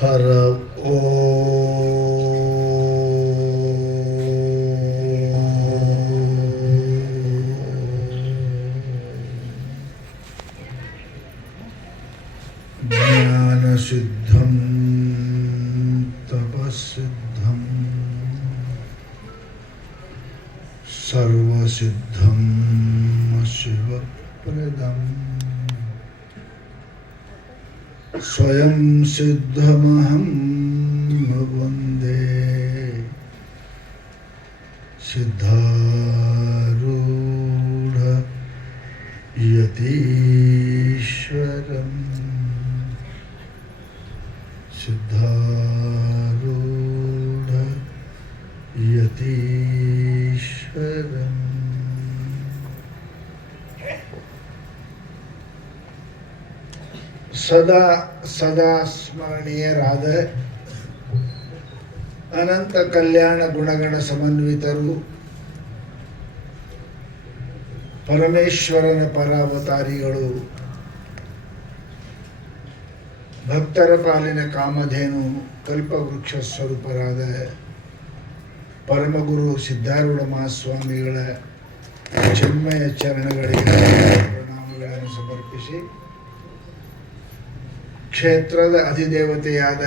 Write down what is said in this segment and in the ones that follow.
ಹರ ಓ ಜ್ಞಾನಸಿದ್ಧಂ ತಪಸ್ಸಿದ್ಧಂ ಸರ್ವಸಿದ್ಧಂ ಶಿವಪ್ರದಂ ಸ್ವಯಂ ಸಿದ್ಧಮಹಂ ವಂದೇ ಸಿದ್ಧಾರೂಢ ಯತೀಶ್ವರಂ ಸಿದ್ಧಾರೂಢ ಯತೀಶ್ವರಂ. ಸದಾ ಸದಾ ಸ್ಮರಣೀಯರಾದ ಅನಂತ ಕಲ್ಯಾಣ ಗುಣಗಣ ಸಮನ್ವಿತರು, ಪರಮೇಶ್ವರನ ಪರಾವತಾರಿಗಳು, ಭಕ್ತರ ಪಾಲಿನ ಕಾಮಧೇನು ಕಲ್ಪವೃಕ್ಷ ಸ್ವರೂಪರಾದ ಪರಮಗುರು ಸಿದ್ಧಾರೂಢ ಮಹಾಸ್ವಾಮಿಗಳ ಚಿನ್ಮಯ ಚರಣಗಳಿಗೆ ಪ್ರಣಾಮಗಳನ್ನು ಸಮರ್ಪಿಸಿ, ಕ್ಷೇತ್ರದ ಅಧಿದೇವತೆಯಾದ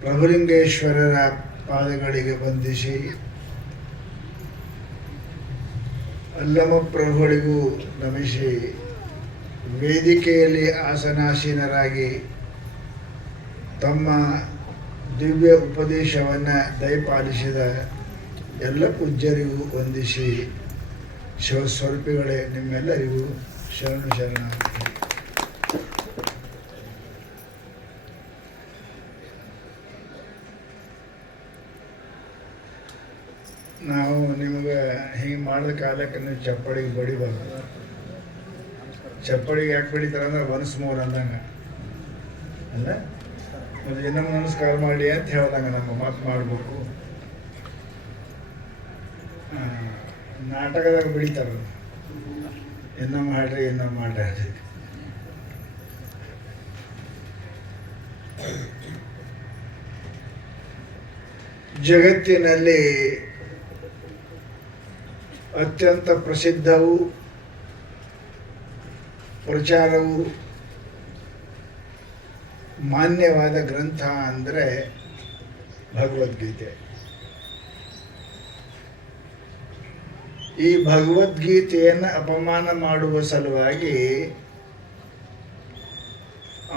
ಪ್ರಭುಲಿಂಗೇಶ್ವರರ ಪಾದಗಳಿಗೆ ವಂದಿಸಿ, ಅಲ್ಲಮ ಪ್ರಭುಗಳಿಗೂ ನಮಿಸಿ, ವೇದಿಕೆಯಲ್ಲಿ ಆಸನಾಸೀನರಾಗಿ ತಮ್ಮ ದಿವ್ಯ ಉಪದೇಶವನ್ನು ದಯಪಾಲಿಸಿದ ಎಲ್ಲ ಪೂಜ್ಯರಿಗೂ ವಂದಿಸಿ, ಶಿವಸ್ವರೂಪಿಗಳೇ ನಿಮ್ಮೆಲ್ಲರಿಗೂ ಶರಣು ಶರಣಾರ್ಥಿ. ನಾವು ನಿಮಗೆ ಹಿಂಗೆ ಮಾಡಿದ ಕಾಲಕ್ಕೆ ನೀವು ಚಪ್ಪಡಿಗೆ ಬಡಿಬಾರ್ದು. ಚಪ್ಪಡಿಗೆ ಯಾಕೆ ಬಡಿತಾರೆ ಅಂದ್ರೆ ಒನ್ಸ್ ಮೋರ್ ಅಂದಂಗೆ ಅಲ್ಲ, ಒಂದು ಇನ್ನೊಂದು ನಮಸ್ಕಾರ ಮಾಡಿ ಅಂತ ಹೇಳ್ದಂಗೆ ನಮ್ಮ ಮಾತು ಮಾಡಬೇಕು. ನಾಟಕದಾಗ ಬಿಡಿತಾರೆ, ಇನ್ನೊಮ್ಮೆ ಹಾಡ್ರಿ ಇನ್ನೊಮ್ಮೆ ಮಾಡ್ರಿ. ಜಗತ್ತಿನಲ್ಲಿ ಅತ್ಯಂತ ಪ್ರಸಿದ್ಧವೂ ಪ್ರಚಾರವು ಮಾನ್ಯವಾದ ಗ್ರಂಥ ಅಂದರೆ ಭಗವದ್ಗೀತೆ. ಈ ಭಗವದ್ಗೀತೆಯನ್ನು ಅಪಮಾನ ಮಾಡುವ ಸಲುವಾಗಿ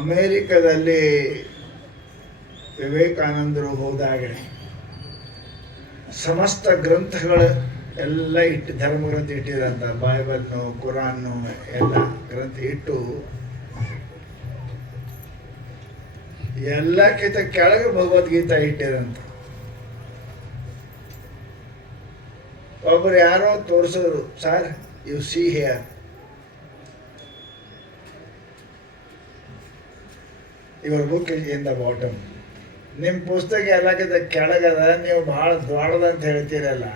ಅಮೇರಿಕದಲ್ಲಿ ವಿವೇಕಾನಂದರು ಹೋದಾಗ ಸಮಸ್ತ ಗ್ರಂಥಗಳು ಎಲ್ಲ ಇಟ್ಟು ಧರ್ಮ ಗ್ರಂಥ ಇಟ್ಟಿರಂತ, ಬೈಬಲ್ನು ಕುರಾನ್ನು ಎಲ್ಲ ಗ್ರಂಥ ಇಟ್ಟು ಎಲ್ಲಕ್ಕಿಂತ ಕೆಳಗೆ ಭಗವದ್ಗೀತಾ ಇಟ್ಟಿರಂತ. ಒಬ್ಬರು ಯಾರೋ ತೋರಿಸಿದ್ರು, sir U see here, your book is in the bottom. ನಿಮ್ಮ ಪುಸ್ತಕ ಎಲ್ಲಕ್ಕಿಂತ ಕೆಳಗದ, ನೀವು ಭಾಳ ದೊಡ್ಡದಂತ ಹೇಳ್ತೀರಲ್ಲ,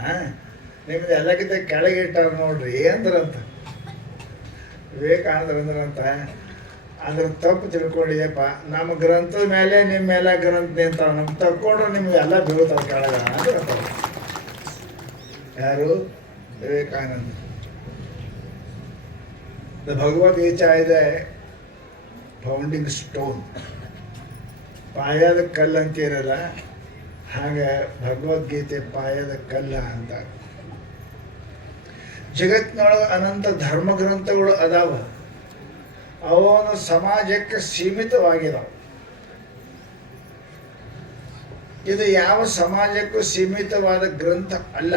ನಿಮ್ದು ಎಲ್ಲಕ್ಕಿಂತ ಕೆಳಗೆ ಇಟ್ಟಾರ ನೋಡ್ರಿ ಅಂದ್ರಂತ. ವಿವೇಕಾನಂದ್ರ ಅಂದ್ರಂತ, ಅದ್ರ ತಪ್ಪು ತಿಳ್ಕೊಂಡಿದೆಪ್ಪ, ನಮ್ಮ ಗ್ರಂಥದ ಮೇಲೆ ನಿಮ್ಮೆಲ್ಲ ಗ್ರಂಥ ನಿಂತಾವ, ನಮ್ಗೆ ತಕ್ಕೊಂಡ್ರೆ ನಿಮ್ಗೆ ಎಲ್ಲ ಬೀಳ್ತಾವ ಕೆಳಗ ಅಂದ್ರಂತ. ಯಾರು? ವಿವೇಕಾನಂದ. ದ ಭಗವದ್ಗೀತಾ ಇದೆ ಫೌಂಡಿಂಗ್ ಸ್ಟೋನ್, ಪಾಯದ ಕಲ್ಲು ಅಂತೀರಲ್ಲ, ಹಾಗೆ ಭಗವದ್ಗೀತೆ ಪಾಯದ ಕಲ್ಲ ಅಂತ. ಜಗತ್ತಿನೊಳಗೆ ಅನಂತ ಧರ್ಮ ಗ್ರಂಥಗಳು ಅದಾವ, ಅವನು ಸಮಾಜಕ್ಕೆ ಸೀಮಿತವಾಗಿದಾವ. ಇದು ಯಾವ ಸಮಾಜಕ್ಕೂ ಸೀಮಿತವಾದ ಗ್ರಂಥ ಅಲ್ಲ.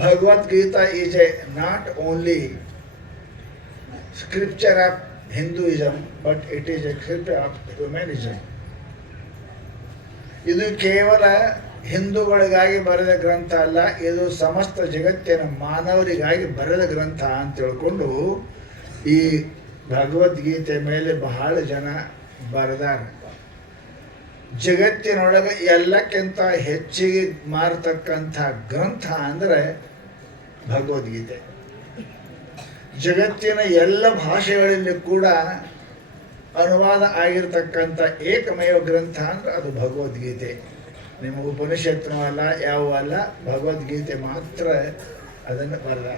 Bhagavad Gita is A not only scripture of Hinduism, but it is A scripture of humanism. ಇದು ಕೇವಲ ಹಿಂದೂಗಳಿಗಾಗಿ ಬರೆದ ಗ್ರಂಥ ಅಲ್ಲ, ಇದು ಸಮಸ್ತ ಜಗತ್ತಿನ ಮಾನವರಿಗಾಗಿ ಬರೆದ ಗ್ರಂಥ ಅಂತ ತಿಳ್ಕೊಂಡು ಈ ಭಗವದ್ಗೀತೆ ಮೇಲೆ ಬಹಳ ಜನ ಬರೆದಾರ. ಜಗತ್ತಿನೊಳಗೆ ಎಲ್ಲಕ್ಕಿಂತ ಹೆಚ್ಚಿಗೆ ಮಾರತಕ್ಕಂಥ ಗ್ರಂಥ ಅಂದರೆ ಭಗವದ್ಗೀತೆ. ಜಗತ್ತಿನ ಎಲ್ಲ ಭಾಷೆಗಳಲ್ಲಿ ಕೂಡ ಅನುವಾದ ಆಗಿರ್ತಕ್ಕಂಥ ಏಕಮೇವ ಗ್ರಂಥ ಅಂದ್ರೆ ಅದು ಭಗವದ್ಗೀತೆ. ನಿಮ್ಮ ಉಪನಿಷತ್ನೂ ಅಲ್ಲ, ಯಾವ ಅಲ್ಲ, ಭಗವದ್ಗೀತೆ ಮಾತ್ರ ಅದನ್ನು ಬರೆದ.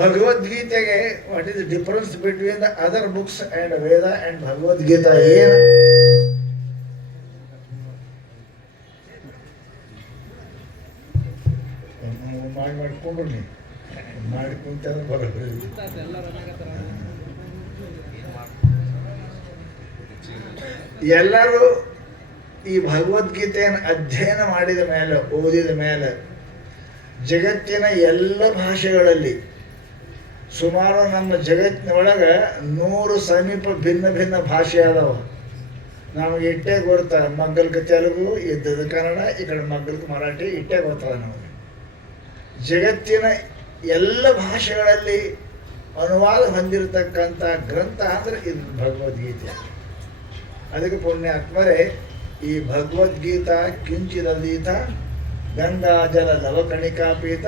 ಭಗವದ್ಗೀತೆಗೆ what is the difference between the other books and Veda and Bhagavad Gita ಏನು? ಮಾಡ್ಕೊಂಡು ನೀವು ಮಾಡ್ಕೊಂತ ಬರೋದು. ಎಲ್ಲರೂ ಈ ಭಗವದ್ಗೀತೆಯನ್ನು ಅಧ್ಯಯನ ಮಾಡಿದ ಮೇಲೆ, ಓದಿದ ಮೇಲೆ, ಜಗತ್ತಿನ ಎಲ್ಲ ಭಾಷೆಗಳಲ್ಲಿ ಸುಮಾರು ನಮ್ಮ ಜಗತ್ತಿನೊಳಗೆ 100 ಸಮೀಪ ಭಿನ್ನ ಭಿನ್ನ ಭಾಷೆ ಅದಾವ. ನಮಗೆ ಇಟ್ಟೇ ಗೊತ್ತಾ, ಮಗ್ಗಲ್ಕ ತೆಲುಗು, ಇದ್ದದ ಕನ್ನಡ, ಈ ಕಡೆ ಮಗ್ಗಲ್ಕ ಮರಾಠಿ, ಇಟ್ಟೇ ಗೊತ್ತದ ನಮಗೆ. ಜಗತ್ತಿನ ಎಲ್ಲ ಭಾಷೆಗಳಲ್ಲಿ ಅನುವಾದ ಹೊಂದಿರತಕ್ಕಂಥ ಗ್ರಂಥ ಅಂದರೆ ಇದು ಭಗವದ್ಗೀತೆ. ಅದಕ್ಕೆ ಪುಣ್ಯಾತ್ಮರೇ, ಈ ಭಗವದ್ಗೀತಾ ಕಿಂಚಿದೀತ ಗಂಗಾಜಲ ಲವಕಣಿಕಾಪೀತ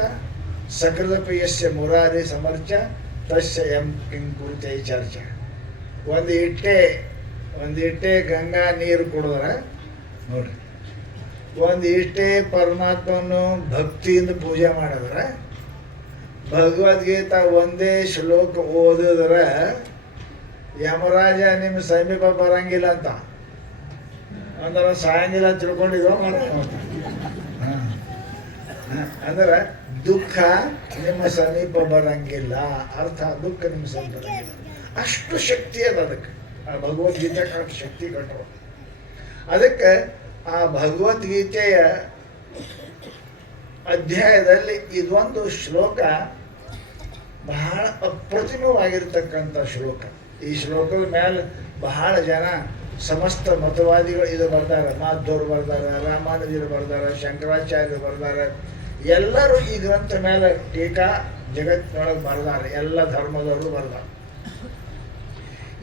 ಸಕೃದಪಿ ಯಸ್ಯ ಮುರಾರಿ ಸಮರ್ಚ ತಸ್ಯ ಎಂ ಕಿಂಕುರುತೈ ಚರ್ಚ. ಒಂದು ಇಟ್ಟೆ ಗಂಗಾ ನೀರು ಕುಡಿದ್ರೆ ನೋಡ್ರಿ, ಒಂದು ಇಷ್ಟೇ ಪರಮಾತ್ಮನು ಭಕ್ತಿಯಿಂದ ಪೂಜೆ ಮಾಡಿದ್ರೆ, ಭಗವದ್ಗೀತಾ ಒಂದೇ ಶ್ಲೋಕ ಓದಿದ್ರೆ ಯಮರಾಜ ನಿಮ್ಮ ಸಮೀಪ ಬರಂಗಿಲ್ಲ ಅಂತ ಅಂದ್ರೆ ಸಾಯಂಗಿಲ್ಲ ತಿಳ್ಕೊಂಡಿದ್ವ ಅಂದ್ರೆ ದುಃಖ ನಿಮ್ಮ ಸಮೀಪ ಬರಂಗಿಲ್ಲ ಅರ್ಥ. ದುಃಖ ನಿಮ್ಮ ಸಮೀಪ ಬರಂಗಿಲ್ಲ. ಅಷ್ಟು ಶಕ್ತಿ ಅದ ಅದಕ್ಕೆ, ಆ ಭಗವದ್ಗೀತೆ ಅಷ್ಟು ಶಕ್ತಿ ಕಟ್ಟುವ. ಅದಕ್ಕೆ ಆ ಭಗವದ್ಗೀತೆಯ ಅಧ್ಯಾಯದಲ್ಲಿ ಇದೊಂದು ಶ್ಲೋಕ ಬಹಳ ಅಪ್ರತಿಮವಾಗಿರ್ತಕ್ಕಂಥ ಶ್ಲೋಕ. ಈ ಶ್ಲೋಕದ ಮೇಲೆ ಬಹಳ ಜನ ಸಮಸ್ತ ಮತವಾದಿಗಳು ಇದು ಬರ್ತಾರೆ. ಮಾಧ್ವರು ಬರ್ತಾರೆ, ರಾಮಾನುಜರು ಬರ್ತಾರೆ, ಶಂಕರಾಚಾರ್ಯರು ಬರ್ತಾರೆ. ಎಲ್ಲರೂ ಈ ಗ್ರಂಥ ಮೇಲೆ ಟೀಕಾ ಜಗತ್ತಿನೊಳಗೆ ಬರ್ದಾರೆ, ಎಲ್ಲ ಧರ್ಮದವರು ಬರ್ದಾರೆ.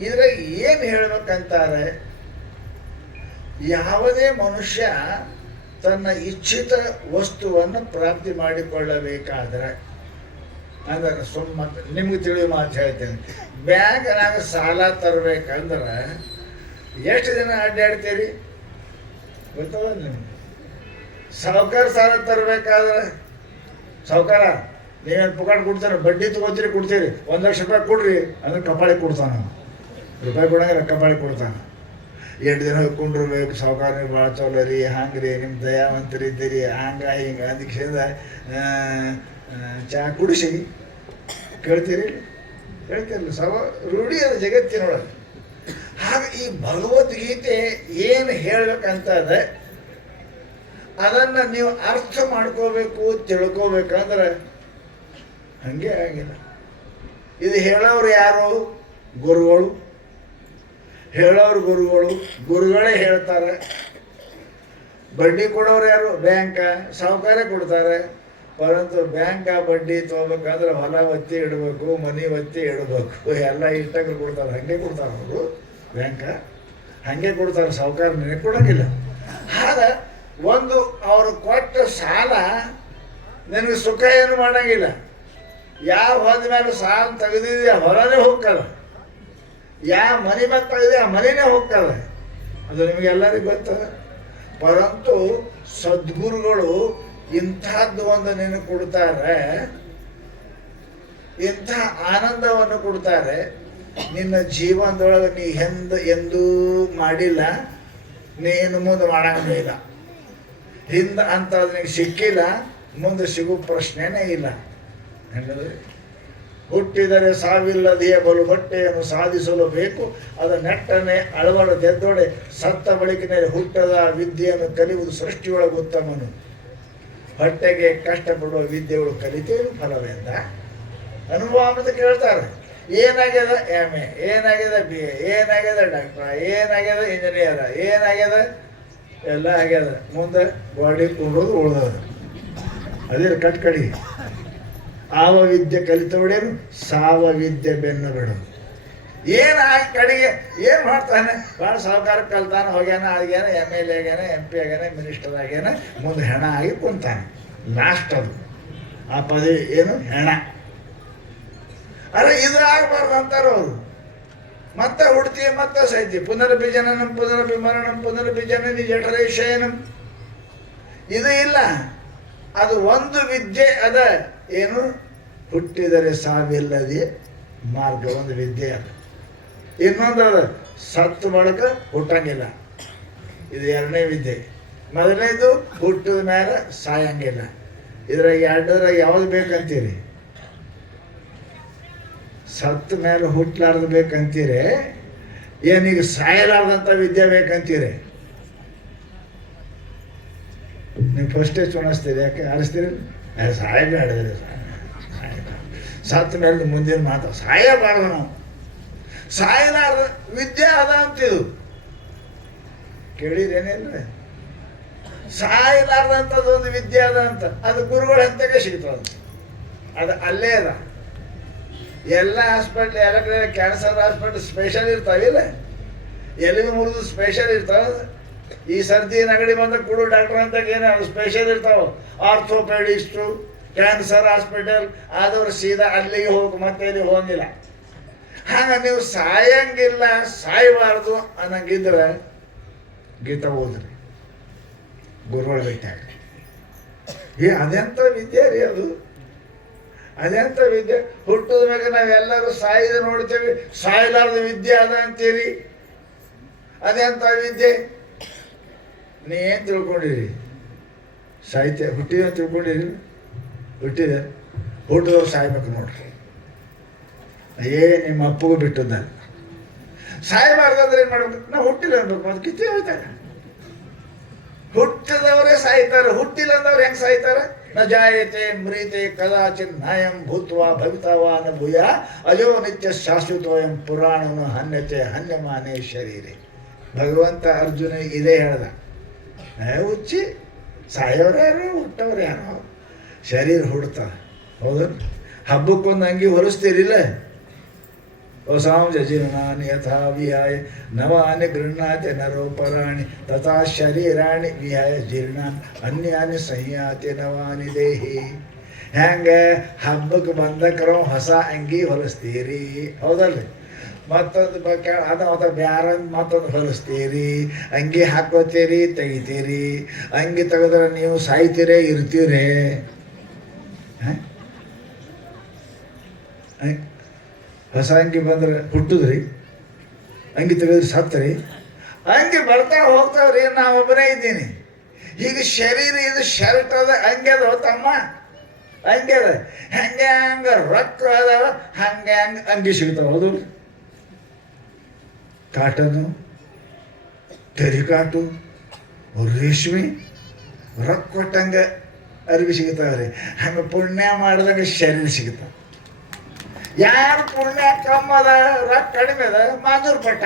ಇದ್ರಾಗ ಏನು ಹೇಳ್ಬೇಕಂತಾರೆ, ಯಾವುದೇ ಮನುಷ್ಯ ತನ್ನ ಇಚ್ಛಿತ ವಸ್ತುವನ್ನು ಪ್ರಾಪ್ತಿ ಮಾಡಿಕೊಳ್ಳಬೇಕಾದ್ರೆ, ಅಂದ್ರೆ ನಿಮ್ಗೆ ತಿಳಿಯೋ ಮಾತು ಹೇಳ್ತೇನೆ, ಬ್ಯಾಂಕ್ನಾಗ ಸಾಲ ತರಬೇಕಂದ್ರೆ ಎಷ್ಟು ದಿನ ಅಡ್ಡಾಡ್ತೀರಿ ಗೊತ್ತದ ನಿಮ್ಗೆ? ಸಾವುಕಾರ ಸಾಲ ತರಬೇಕಾದ್ರೆ, ಸಾವುಕಾರ ನೀವೇನು ಪುಕಾಟ್ ಕೊಡ್ತಾರೆ, ಬಡ್ಡಿ ತೊಗೋತೀರಿ ಕೊಡ್ತೀರಿ, 1 ಲಕ್ಷ ರೂಪಾಯಿ ಕೊಡ್ರಿ ಅಂದ್ರೆ ಕಪಾಳಿ ಕೊಡ್ತಾನ. ರೂಪಾಯಿ ಕೊಡಂಗಿಲ್ಲ, ಕಪಾಳಿ ಕೊಡ್ತಾನೆ. 2 ದಿನ ಕುಂಡ್ರಬೇಕು, ಸಾವುಕಾರ ನೀವು ಭಾಳ ಚಲೋ ರೀ, ಹಂಗೆ ರೀ, ನಿಮ್ಮ ದಯಾವಂತರಿದ್ದೀರಿ, ಹಿಂಗೆ ಅದಕ್ಕೆ ಚಹಾ ಕುಡಿಸಿ ಕೇಳ್ತೀರಿ ರೂಢಿ ಅದು ಜಗತ್ತಿನೊಳಗೆ. ಹಾಗೆ ಈ ಭಗವದ್ಗೀತೆ ಏನು ಹೇಳ್ಬೇಕಂತಂದ್ರೆ ಅದನ್ನು ನೀವು ಅರ್ಥ ಮಾಡ್ಕೋಬೇಕು, ತಿಳ್ಕೋಬೇಕಂದ್ರೆ ಹಂಗೆ ಆಗಿಲ್ಲ. ಇದು ಹೇಳೋರು ಯಾರು? ಗುರುಗಳು. ಗುರುಗಳೇ ಹೇಳ್ತಾರೆ. ಬಡ್ಡಿ ಕೊಡೋರು ಯಾರು? ಬ್ಯಾಂಕ, ಸಾಹುಕಾರೇ ಕೊಡ್ತಾರೆ. ಪರಂತು ಬ್ಯಾಂಕ ಬಡ್ಡಿ ತೊಗೋಬೇಕಂದ್ರೆ ಹೊಲ ಒತ್ತಿ ಇಡಬೇಕು, ಮನೆ ಒತ್ತಿ ಇಡಬೇಕು, ಎಲ್ಲ ಇಷ್ಟಾಗ್ರು ಕೊಡ್ತಾರೆ. ಹಾಗೆ ಕೊಡ್ತಾರೆ ಅವರು, ಬ್ಯಾಂಕ ಹಾಗೆ ಕೊಡ್ತಾರೆ, ಸಾಹುಕಾರ ನಿನಗೆ ಕೊಡೋಂಗಿಲ್ಲ. ಆಗ ಒಂದು ಅವರು ಕೊಟ್ಟ ಸಾಲ ನಿನಗೆ ಸುಖ ಏನು ಮಾಡೋಂಗಿಲ್ಲ. ಯಾವ ಹೊಲದ ಮೇಲೆ ಸಾಲ ತೆಗೆದಿದೆಯಾ ಹೊಲನೇ ಹೋಗ್ತದೆ, ಯಾವ ಮನೆ ಮೇಲೆ ತೆಗೆದಿದೆ ಆ ಮನೆಯೇ ಹೋಗ್ತದೆ. ಅದು ನಿಮಗೆಲ್ಲರಿಗೂ ಗೊತ್ತದ. ಪರಂತು ಸದ್ಗುರುಗಳು ಇಂಥದ್ದು ಒಂದು ನಿನಗೆ ಕೊಡ್ತಾರೆ, ಇಂಥ ಆನಂದವನ್ನು ಕೊಡ್ತಾರೆ. ನಿನ್ನ ಜೀವನದೊಳಗೆ ನೀ ಎಂದೂ ಮಾಡಿಲ್ಲ, ನೀನು ಮುಂದೆ ಮಾಡಂಗೂ ಇಲ್ಲ. ಹಿಂದೆ ಅಂತ ನಿನಗೆ ಸಿಕ್ಕಿಲ್ಲ, ಮುಂದೆ ಸಿಗೋ ಪ್ರಶ್ನೆನೇ ಇಲ್ಲ. ಹೆಂಗಂದ್ರೆ ಹುಟ್ಟಿದರೆ ಸಾವಿಲ್ಲದೆಯೇ ಬಲು ಬಟ್ಟೆಯನ್ನು ಸಾಧಿಸಲು ಬೇಕು, ಅದ ನೆಟ್ಟನೆ ಅಳವಡದೆದ್ದೊಡೆ ಸತ್ತ ಬಳಿಕಿನಲ್ಲಿ ಹುಟ್ಟದ ವಿದ್ಯೆಯನ್ನು ಕಲಿಯುವುದು ಸೃಷ್ಟಿಯೊಳಗೆ ಉತ್ತಮನು. ಹೊಟ್ಟೆಗೆ ಕಷ್ಟಪಡುವ ವಿದ್ಯೆಗಳು ಕಲಿತೇನು ಫಲವೆಂದ ಅನುಭವ ಅಂತ ಕೇಳ್ತಾರೆ. ಏನಾಗ್ಯದ MA, ಏನಾಗ್ಯದ BA, ಏನಾಗ್ಯದ ಡಾಕ್ಟ್ರ, ಏನಾಗ್ಯದ ಇಂಜಿನಿಯರ, ಏನಾಗ್ಯದ ಎಲ್ಲ ಆಗ್ಯದ. ಮುಂದೆ ಬಾಡಿ ಕೂಡೋದು ಉಳ್ದದ. ಅದೇ ಕಟ್ಕಡಿ ಆವ ವಿದ್ಯೆ ಕಲಿತವಡೇನು ಸಾವ ವಿದ್ಯೆ ಬೆನ್ನು ಬಿಡೋದು. ಏನಾಗಿ ಕಡೆಗೆ ಏನು ಮಾಡ್ತಾನೆ? ಭಾಳ ಸಾಹುಕಾರ ಕಲ್ತಾನೆ, ಹೋಗ್ಯಾನ, ಆಗ್ಯಾನ, MLA ಆಗ್ಯಾನ, MP ಆಗ್ಯಾನ, ಮಿನಿಸ್ಟರ್ ಆಗ್ಯಾನ, ಮುಂದೆ ಹೆಣ ಆಗಿ ಕುಂತಾನೆ. ಲಾಸ್ಟ್ ಅದು ಆ ಪದವಿ ಏನು ಹೆಣ. ಅರೆ ಇದು ಆಗ್ಬಾರ್ದು ಅಂತಾರ ಅವರು. ಮತ್ತೆ ಹುಡ್ತಿ ಮತ್ತೆ ಸೈತಿ, ಪುನರಪಿ ಜನನಂ ಪುನರಪಿ ಮರಣಂ ಪುನರಪಿ ಜನನಿ ಜಠರೇ ಶಯನಂ. ಇದು ಇಲ್ಲ. ಅದು ಒಂದು ವಿದ್ಯೆ ಅದ, ಏನು ಹುಟ್ಟಿದರೆ ಸಾವಿಲ್ಲದೆ ಮಾರ್ಗ, ಒಂದು ವಿದ್ಯೆ ಅದ. ಇನ್ನೊಂದು ಅದ, ಸತ್ತು ಬಳಿಕ ಹುಟ್ಟಂಗಿಲ್ಲ, ಇದು ಎರಡನೇ ವಿದ್ಯೆ. ಮೊದಲನೇದು ಹುಟ್ಟಿದ ಮೇಲೆ ಸಾಯಂಗಿಲ್ಲ. ಇದ್ರಾಗ ಎರಡರಾಗ ಯಾವ್ದು ಬೇಕಂತೀರಿ? ಸತ್ತ ಮೇಲೆ ಹುಟ್ಟಲಾರ್ದು ಬೇಕಂತೀರಿ, ಏನೀಗ ಸಾಯಲಾರ್ದಂಥ ವಿದ್ಯೆ ಬೇಕಂತೀರಿ? ನೀವು ಫಸ್ಟೇ ಚುಣಿಸ್ತೀರಿ, ಯಾಕೆ ಆರಿಸ್ತೀರಿ? ಸಾಯಬೇಡಿದ್ರಿ, ಸತ್ತ ಮೇಲೆ ಮುಂದಿನ ಮಾತು ಸಾಯಬಾರ್ದು. ನಾವು ಸಾಯಲಾರ್ದ ವಿದ್ಯೆ ಅದ ಅಂತಿದು ಕೇಳಿರೇನಿಲ್ರಿ? ಸಾಯಲಾರ್ದಂಥದ್ದು ಒಂದು ವಿದ್ಯೆ ಅದ ಅಂತ, ಅದು ಗುರುಗಳ ಹಂತಕ್ಕೆ ಸಿಗ್ತದೆ. ಅದು ಅಲ್ಲೇ ಅದ. ಎಲ್ಲ ಹಾಸ್ಪಿಟ್ಲ್, ಎಲ್ಲ ಕಡೆ ಕ್ಯಾನ್ಸರ್ ಹಾಸ್ಪಿಟ್ಲ್ ಸ್ಪೆಷಲ್ ಇರ್ತಾವಿಲ್ಲ, ಎಲ್ಲಿಗೆ ಮುರಿದು ಸ್ಪೆಷಲ್ ಇರ್ತಾವ. ಈ ಸರ್ದಿ ನಗಡಿ ಬಂದ ಕೊಡು ಡಾಕ್ಟರ್ ಅಂತ ಏನು ಸ್ಪೆಷಲ್ ಇರ್ತಾವ. ಆರ್ಥೋಪೆಡಿಸ್ಟು, ಕ್ಯಾನ್ಸರ್ ಹಾಸ್ಪಿಟಲ್ ಆದವ್ರು ಸೀದಾ ಅಲ್ಲಿಗೆ ಹೋಗಿ ಮತ್ತೆ ಇಲ್ಲಿ ಹೋಗಿಲ್ಲ. ಹಾಗೆ ನೀವು ಸಾಯಂಗಿಲ್ಲ, ಸಾಯಬಾರ್ದು ಅನ್ನಂಗಿದ್ರೆ ಗೀತ ಓದ್ರಿ, ಗುರುಗಳ ಭೇಟಿಯಾಗ್ರಿ. ಅದೆಂಥ ವಿದ್ಯೆ ರೀ ಅದು, ಅದೆಂಥ ವಿದ್ಯೆ. ಹುಟ್ಟಿದ ಮ್ಯಾಗ ನಾವೆಲ್ಲರೂ ಸಾಯಿದ ನೋಡ್ತೇವೆ, ಸಾಯಲಾರ್ದ ವಿದ್ಯೆ ಅದ ಅಂತೀರಿ. ಅದೆಂಥ ವಿದ್ಯೆ? ನೀ ಏನು ತಿಳ್ಕೊಂಡಿರಿ? ಸಾಹಿತ್ಯ ಹುಟ್ಟಿದ ತಿಳ್ಕೊಂಡಿರಿ? ಹುಟ್ಟಿದೆ, ಹುಟ್ಟಿದವ್ರು ಸಾಯ್ಬೇಕು ನೋಡ್ರಿ. ನಿಮ್ಮ ಅಪ್ಪಗೂ ಬಿಟ್ಟದ ಸಾಯಬಾರ್ದಂದ್ರೆ ಏನು ಮಾಡ್ಬೇಕು? ನಾವು ಹುಟ್ಟಿಲ್ಲ ಅನ್ಬೇಕು, ಅದು ಕಿತ್ತಿ ಹೋಗ್ತಾರೆ. ಹುಟ್ಟಿದವರೇ ಸಾಯ್ತಾರೆ, ಹುಟ್ಟಿಲ್ಲ ಅಂದವ್ರು ಹೆಂಗೆ ಸಾಯ್ತಾರೆ? ನ ಜಾಯತೆ ಮ್ರೀತೆ ಕದಾಚಿನ್ ನಾಯಂ ಭೂತ್ವ ಭವಿತವಾ ನ ಭೂಯ ಅಜೋ ನಿತ್ಯ ಶಾಶ್ವತೋಯಂ ಪುರಾಣನು ಹನ್ಯತೆ ಹನ್ಯಮಾನೇ ಶರೀರೆ. ಭಗವಂತ ಅರ್ಜುನ ಇದೇ ಹೇಳ್ದ. ಹುಚ್ಚಿ, ಸಾಯೋರು ಯಾರು, ಹುಟ್ಟವ್ರು ಯಾರು? ಶರೀರ ಹುಡ್ತಾವ, ಹೌದು. ಹಬ್ಬಕ್ಕೊಂದು ಅಂಗಿ ಹೊಲಿಸ್ತೀರಿಲ್ಲ? ಹೊಸಾಂ ಜೀರ್ಣಾನಿ ಯಥಾ ವಿಹಾಯ ನವಾನಿ ಗೃಹ್ಣಾತೆ ನರೋಪರಾಣಿ ತಥಾ ಶರೀರಾಣಿ ವಿಹಾಯ ಜೀರ್ಣಾನ್ ಅನ್ಯಾನಿ ಸಂಯಾತಿ ನವಾನಿ ದೇಹಿ. ಹೆಂಗೆ ಹಬ್ಬಕ್ಕೆ ಬಂದಕ್ರೋ ಹೊಸ ಅಂಗಿ ಹೊಲಿಸ್ತೀರಿ, ಹೌದಲ್ರಿ? ಮತ್ತೊಂದು ಅದು ಬ್ಯಾರಂದು ಮತ್ತೊಂದು ಹೊಲಿಸ್ತೀರಿ, ಅಂಗಿ ಹಾಕೋತೀರಿ, ತೆಗಿತೀರಿ. ಅಂಗಿ ತೆಗೆದ್ರೆ ನೀವು ಸಾಯ್ತೀರೇ ಇರ್ತೀರೇ? ಹೊಸ ಅಂಗಿ ಬಂದ್ರೆ ಹುಟ್ಟುದ್ರಿ, ಅಂಗಿ ತೆಗೆದ್ರೆ ಸತ್ತರಿ. ಅಂಗಿ ಬರ್ತಾ ಹೋಗ್ತಾವ್ರಿ, ನಾವು ಒಬ್ಬನೇ ಇದ್ದೀನಿ. ಈಗ ಶರೀರ ಇದು ಶರ್ಟ್ ಅದ, ಹಂಗೆ ಅದ ತಮ್ಮ, ಹಂಗೆ ಅದ. ಹಂಗೆ ಹಂಗೆ ರೊಕ್ಕ ಅದಾವ, ಹಂಗೆ ಹಂಗೆ ಅಂಗಿ ಸಿಗ್ತಾವ, ಹೌದು. ಕಾಟನು, ಟೆರಿಕಾಟು, ರೇಷ್ಮೆ, ರೊಕ್ಕ ಕೊಟ್ಟಂಗೆ ಅರಿವಿ ಸಿಗ್ತಾವ್ರಿ. ಹಂಗೆ ಪುಣ್ಯ ಮಾಡಿದಂಗೆ ಶರೀರ ಸಿಗ್ತಾವ. ಯಾರು ಪುಣ್ಯ ಕಮ್ಮದ, ರೊಕ್ಕ ಕಡಿಮೆ ಅದ, ಮಾಜೂರು ಪಟ್ಟ.